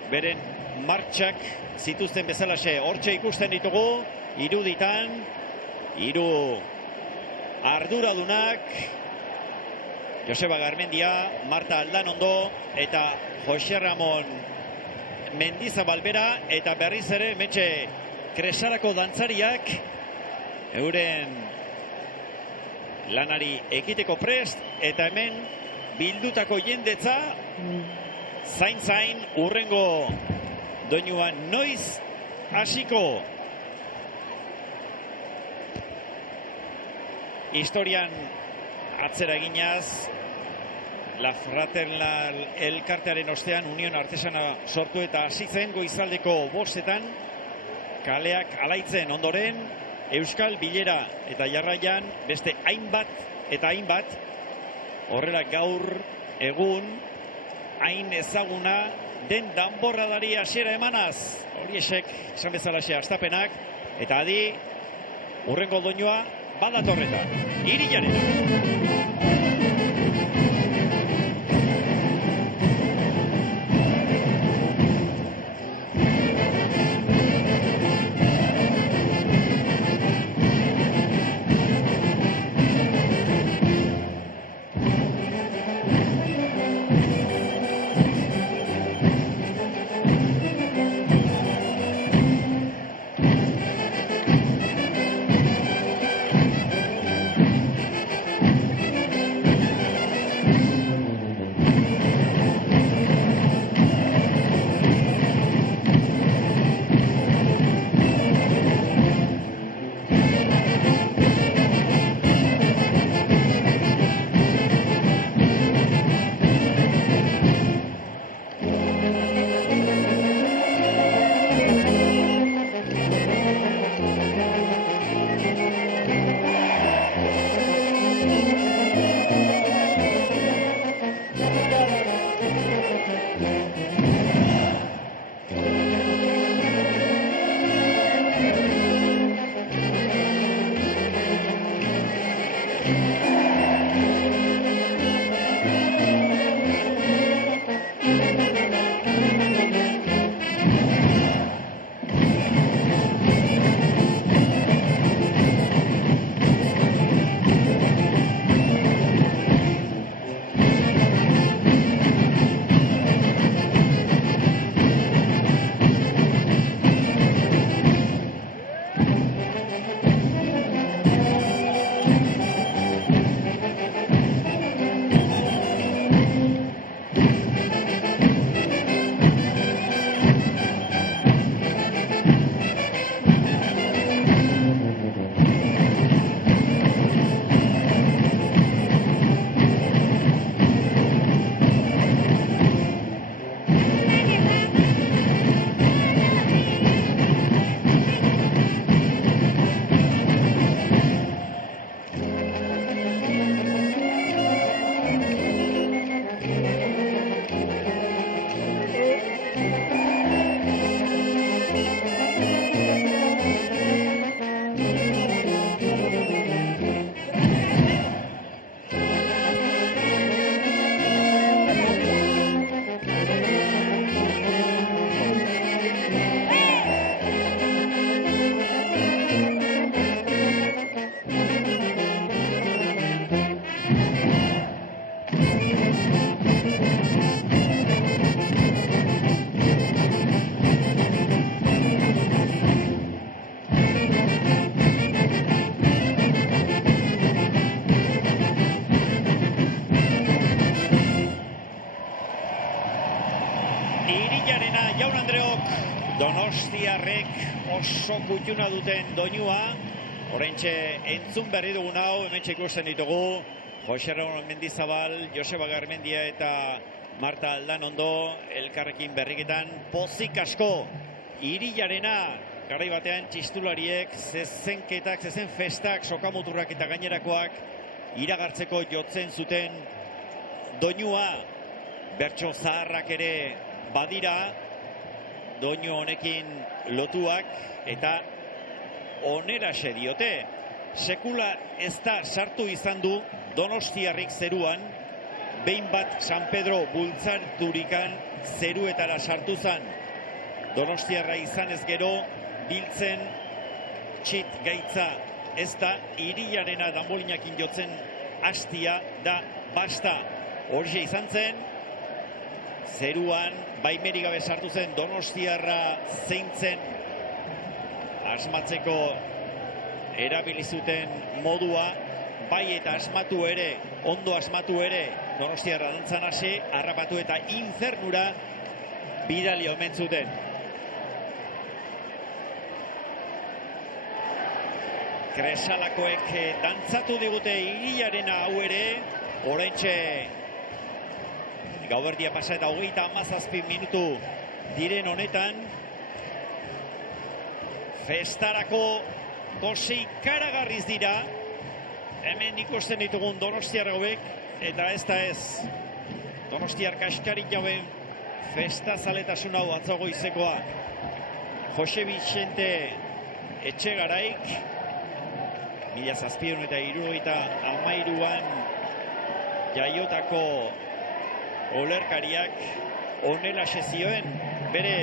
beren martxak zituzten bezalaxe. Hortxe ikusten ditugu iruditan, hiru arduradunak, Joseba Garmendia, Marta Aldanondo eta Jose Ramon Mendizabal bera, eta berriz ere metxe Kresarako dantzariak euren lanari ekiteko prest, eta hemen bildutako jendetza zain urrengo doinua noiz hasiko. Historian atzera eginaz, La Fraternal elkartearen ostean Unión Artesana sortu eta hasi zen goizaldeko 5:00 kaleak alaitzen. Ondoren Euskal Bilera eta jarraian beste hainbat eta hainbat, horrela gaur egun hain ezaguna den danborradari hasiera emanaz. Horiexek esan bezalaxe astapenak, eta adi urrengo doinua badatorreta, Irilaren. oso kutxuna duten doinua, oraintxe entzun berri dugun hau, hementxe ikusten ditugu, Jose Ramon Mendizabal, Joseba Garmendia eta Marta Aldanondo elkarrekin berriketan pozik asko Irilarena, garai batean txistulariek zezenketak, zezen festak, sokamuturrak eta gainerakoak iragartzeko jotzen zuten doinua, bertso zaharrak ere badira, doinu honekin lotuak eta oneraxe diote. Sekula ez da sartu izan du Donostiarrik zeruan, behin bat San Pedro bultzarturikan zeruetara sartu zan. Donostiarra izan ez gero, biltzen txit gaitza ez da, Irilarena danbolinakin jotzen hastia da basta. Horixe izan zen, zeruan baimeri gabe sartu zen Donostiarra zeintzen asmatzeko erabilizuten modua, bai eta asmatu ere, ondo asmatu ere, Donostiarra dantzan hasi, harrapatu eta infernura bidali omen zuten. Kresalakoek dantzatu digute Irilarena hau ere, oraintxe gauerdia pasa eta 37 minutu diren honetan, festarako gozi ikaragarriz dira, hemen ikusten ditugun Donostiar hauek, eta ez da ez, Donostiar kaskarik jauen festa zaletasun hau atzo goizekoa. Jose Vicente Etxegaraik, 1773an jaiotako olerkariak honelaxe zioen, bere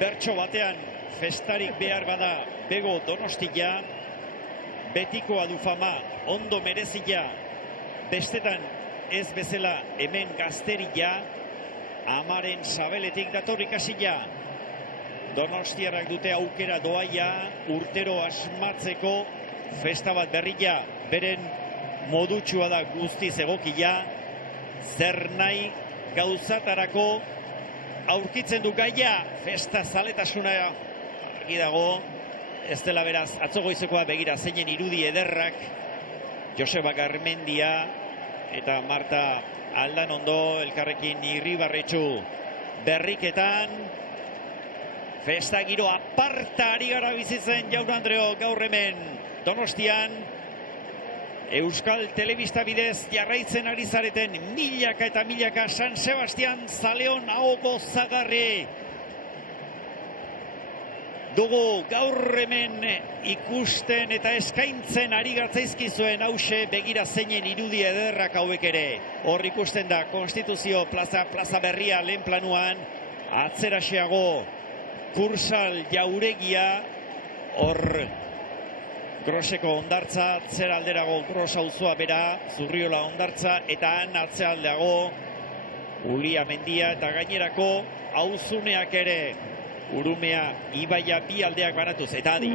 bertso batean, festarik behar bada bego Donostia, betikoa du fama, ondo merezia, bestetan ez bezala hemen gazteria, amaren sabeletik datorrik hasia. Donostiarrak dute aukera doaia, urtero asmatzeko festa bat berria, beren modutxua da guztiz egokia, zer nahi gauzatarako aurkitzen du gaia, festa zaletasuna argi dago, ez dela beraz, atzo goizekoa begira zeinen irudi ederrak, Joseba Garmendia eta Marta Aldanondo elkarrekin irribarretxu berriketan, festa giro aparta ari gara bizitzen, Jaun Andreo, gaur hemen Donostian, Euskal Telebista bidez jarraitzen ari zareten milaka eta milaka San Sebastian zaleon hau gozagarri dugu gaur hemen ikusten eta eskaintzen ari gatzaizkizuen hause begira zeinen irudi ederrak hauek ere. Hor ikusten da Konstituzio plaza berria lehen planuan, atzeraxeago Kursal jauregia, hor Groseko ondartza, atzera alderago Gros auzoa bera, Zurriola ondartza, eta han atzealdeago Ulia mendia eta gainerako auzuneak ere, Urumea, Ibaia bi aldeak baratuz, eta adi.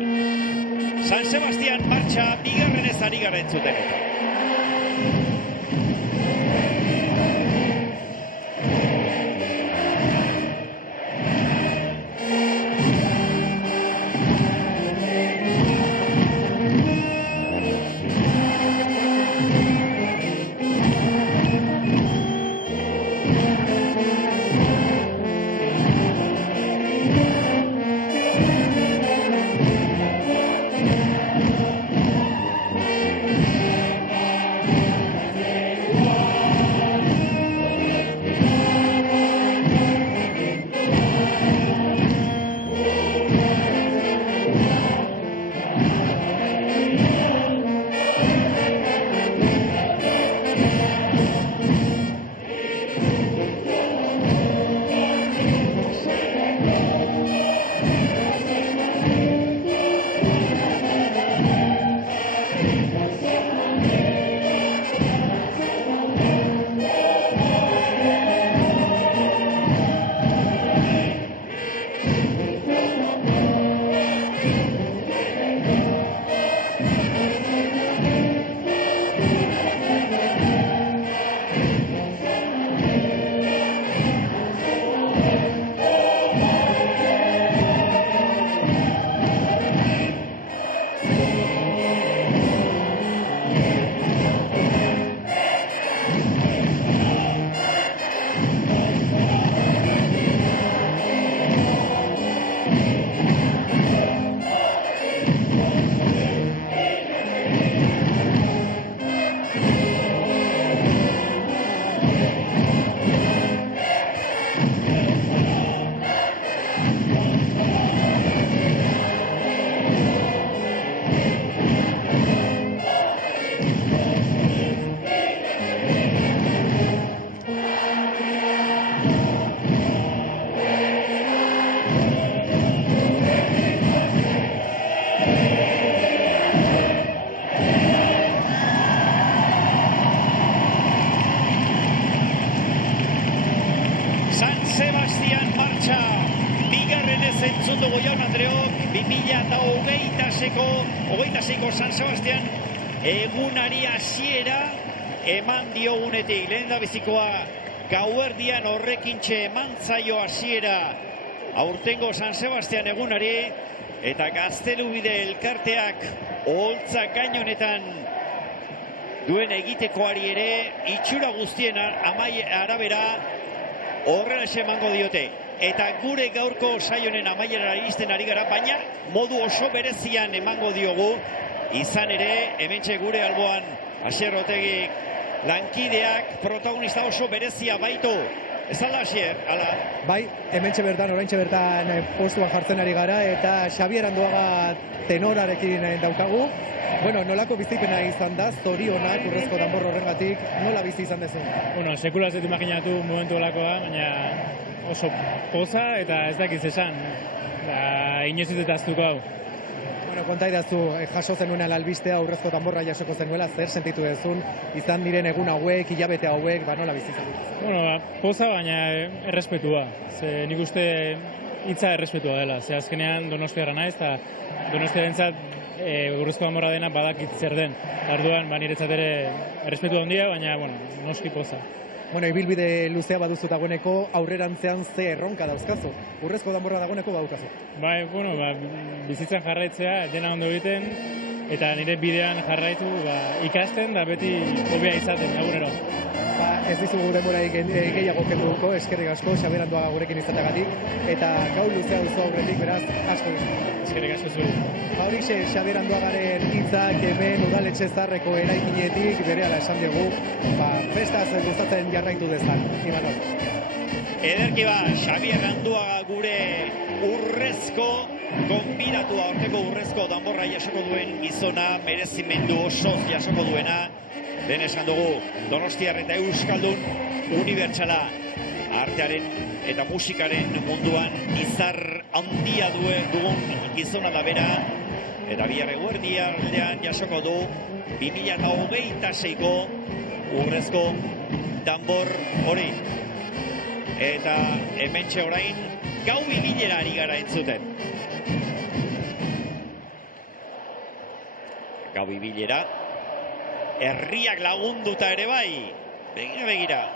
San Sebastian martxa, bigarrenez ari gara entzuten. 2026ko San Sebastian egunari hasiera eman diogunetik. Lehen da bizikoa gauerdian horrekintxe eman zaio hasiera aurtengo San Sebastian egunari, eta Gaztelubide elkarteak oholtza gainonetan duen egitekoari ere itxura guztien arabera horrela emango diote. Eta gure gaurko saionen amaierara iristen ari gara, baina modu oso berezian emango diogu, izan ere, hementxe gure alboan Asier Otegik lankideak protagonista oso berezia baitu. Ez ala, Asier, ala? Bai, hementxe bertan, oraintxe bertan postuan jartzen ari gara, eta Xabier Anduaga tenorarekin daukagu. Bueno, nolako bizipena izan da, zorionak urrezko danbor horrengatik, nola bizi izan dezu? Bueno, sekula ez dut imaginatu momentu olakoa, baina oso poza eta ez dakiz esan. Inoiz ez aztuko hau. Bueno, konta idazu, jaso zenuena albistea urrezko danborra jasoko zenuela, zer sentitu dezun, izan diren egun hauek, hilabete hauek, nola bizi izan dut? Bueno, poza, baina errespetua. Ze nik uste hitza errespetua dela. Ze azkenean Donostiarra naiz, eta Donostiarentzat urrezko danborra dena badakit zer den. Orduan, niretzat ere errespetua handia, baina, bueno, noski poza. Bueno, ibilbide luzea baduzu dagoeneko, aurrerantzean ze erronka dauzkazu. Urrezko danborra dagoeneko badukazu. Bai, bueno, bizitzan jarraitzea, dena ondo egiten, eta nire bidean jarraitu ikasten, da beti hobea izaten, egunero. Ez dizugu denborarik gehiago kenduko, eskerrik asko, Xabier Anduaga gurekin izateagatik, eta gaur luzea duzu aurretik, beraz, asko duzu. Eskerrik asko zuru. Horixe, Xabier Anduagaren hitzak hemen udaletxe zaharreko eraikinetik berehala esan dugu, festaz gustatzen jarraitu dezan. Imanol. Ederki Xabier Anduaga gure urrezko gonbidatua, aurteko urrezko danborra jasoko duen gizona, merezimendu osoz jasoko duena. Den esan dugu, Donostiar eta Euskaldun unibertsala artearen eta musikaren munduan izar handia dugun gizona da bera, eta bihar eguerdialdean jasoko du 2026ko urrezko danbor hori. Eta hementxe orain gau ibilera ari gara entzuten. Gau ibilera. Herriak lagunduta ere bai. Begira.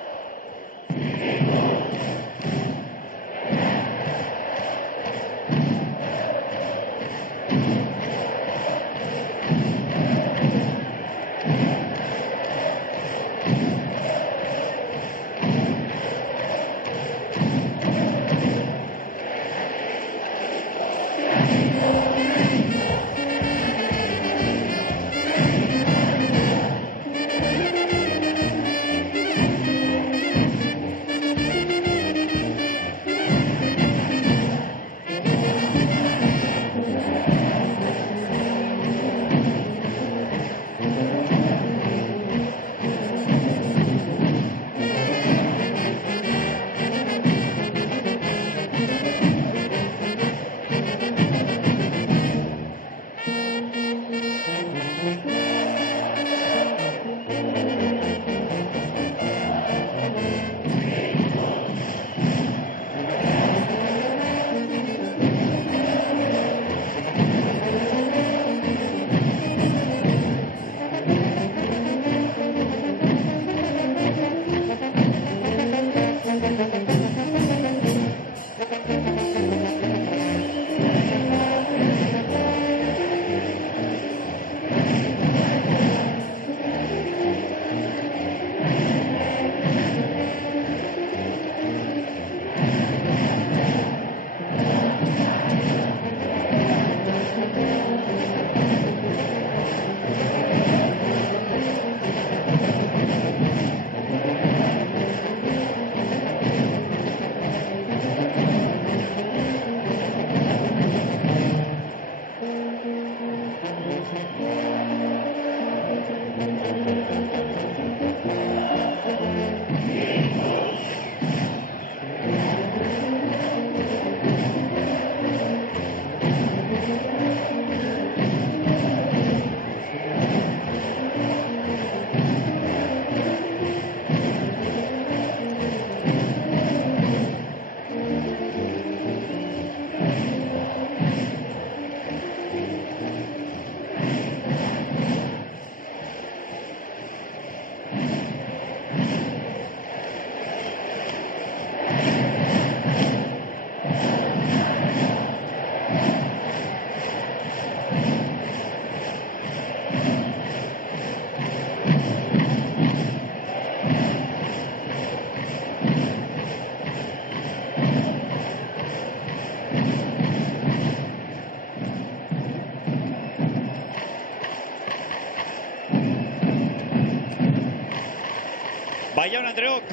Jaun Andreok,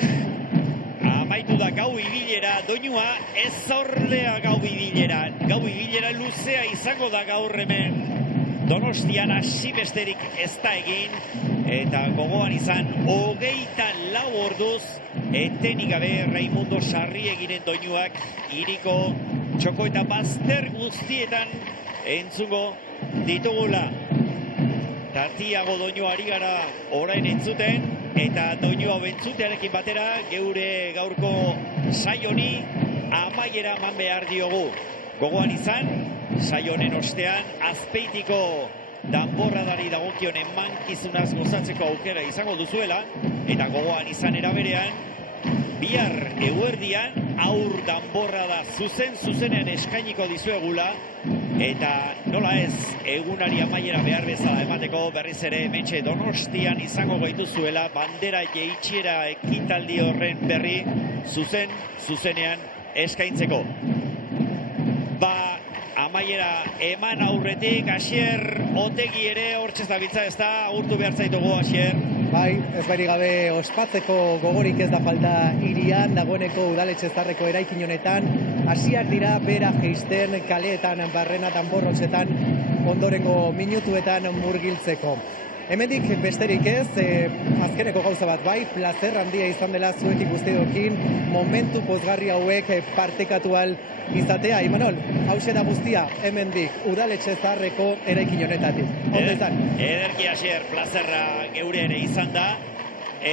amaitu da gau ibilera doinua, ez ordea gau ibilera luzea izango da gaur hemen Donostian hasi besterik ez da egin, eta gogoan izan 24 orduz, etenik gabe Raimundo Sarriegiren doinuak hiriko txoko eta bazter guztietan entzungo ditugula. Tartiago doinua ari gara orain entzuten, eta doinua bentzutearekin batera geure gaurko saioni amaiera eman behar diogu. Gogoan izan, saionen ostean Azpeitiko danborradari dagokion emankizunaz gozatzeko aukera izango duzuela, eta gogoan izan eraberean, bihar eguerdian aur danborrada zuzenean eskainiko dizuegula, eta nola ez, egunari amaiera behar bezala emateko berriz ere hementxe Donostian izango gaituzuela bandera jeitxiera ekitaldi horren berri zuzenean eskaintzeko. Amaiera eman aurretik, Asier Otegi ere hortxez dabiltza, ez da, agurtu behar zaitugu, Asier. Bai, ez bari gabe ospatzeko gogorik ez da falta hirian, dagoeneko udaletxe zarreko eraikin honetan, hasiak dira bera jeisten kaleetan, barrena, danborrotxetan, ondorengo minutuetan murgiltzeko. Hemendik besterik ez, azkeneko gauza bat bai, plazer handia izan dela zuekin guztiokin, momentu pozgarri hauek partekatu ahal izatea. Imanol, hause da guztia, hemendik udaletxe zaharreko eraikin honetatik. Ondo izan? Ederki Asier, plazerra geure ere izan da,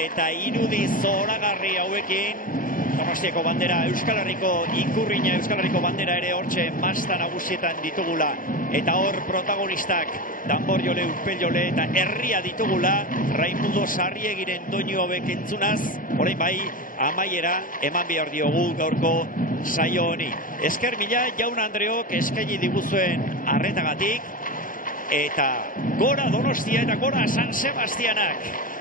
eta irudi zoragarri hauekin, Donostiako bandera, Euskal Herriko ikurrina, Euskal Herriko bandera ere hortxe masta nagusietan ditugula, eta hor protagonistak danbor jole, urpel jole, eta herria ditugula, Raimundo Sarriegiren doinu hauek entzunaz, orain bai, amaiera eman behar diogu gaurko saio honi. Esker mila, Jaun Andreok eskaini diguzuen arretagatik, eta gora Donostia eta gora San Sebastianak.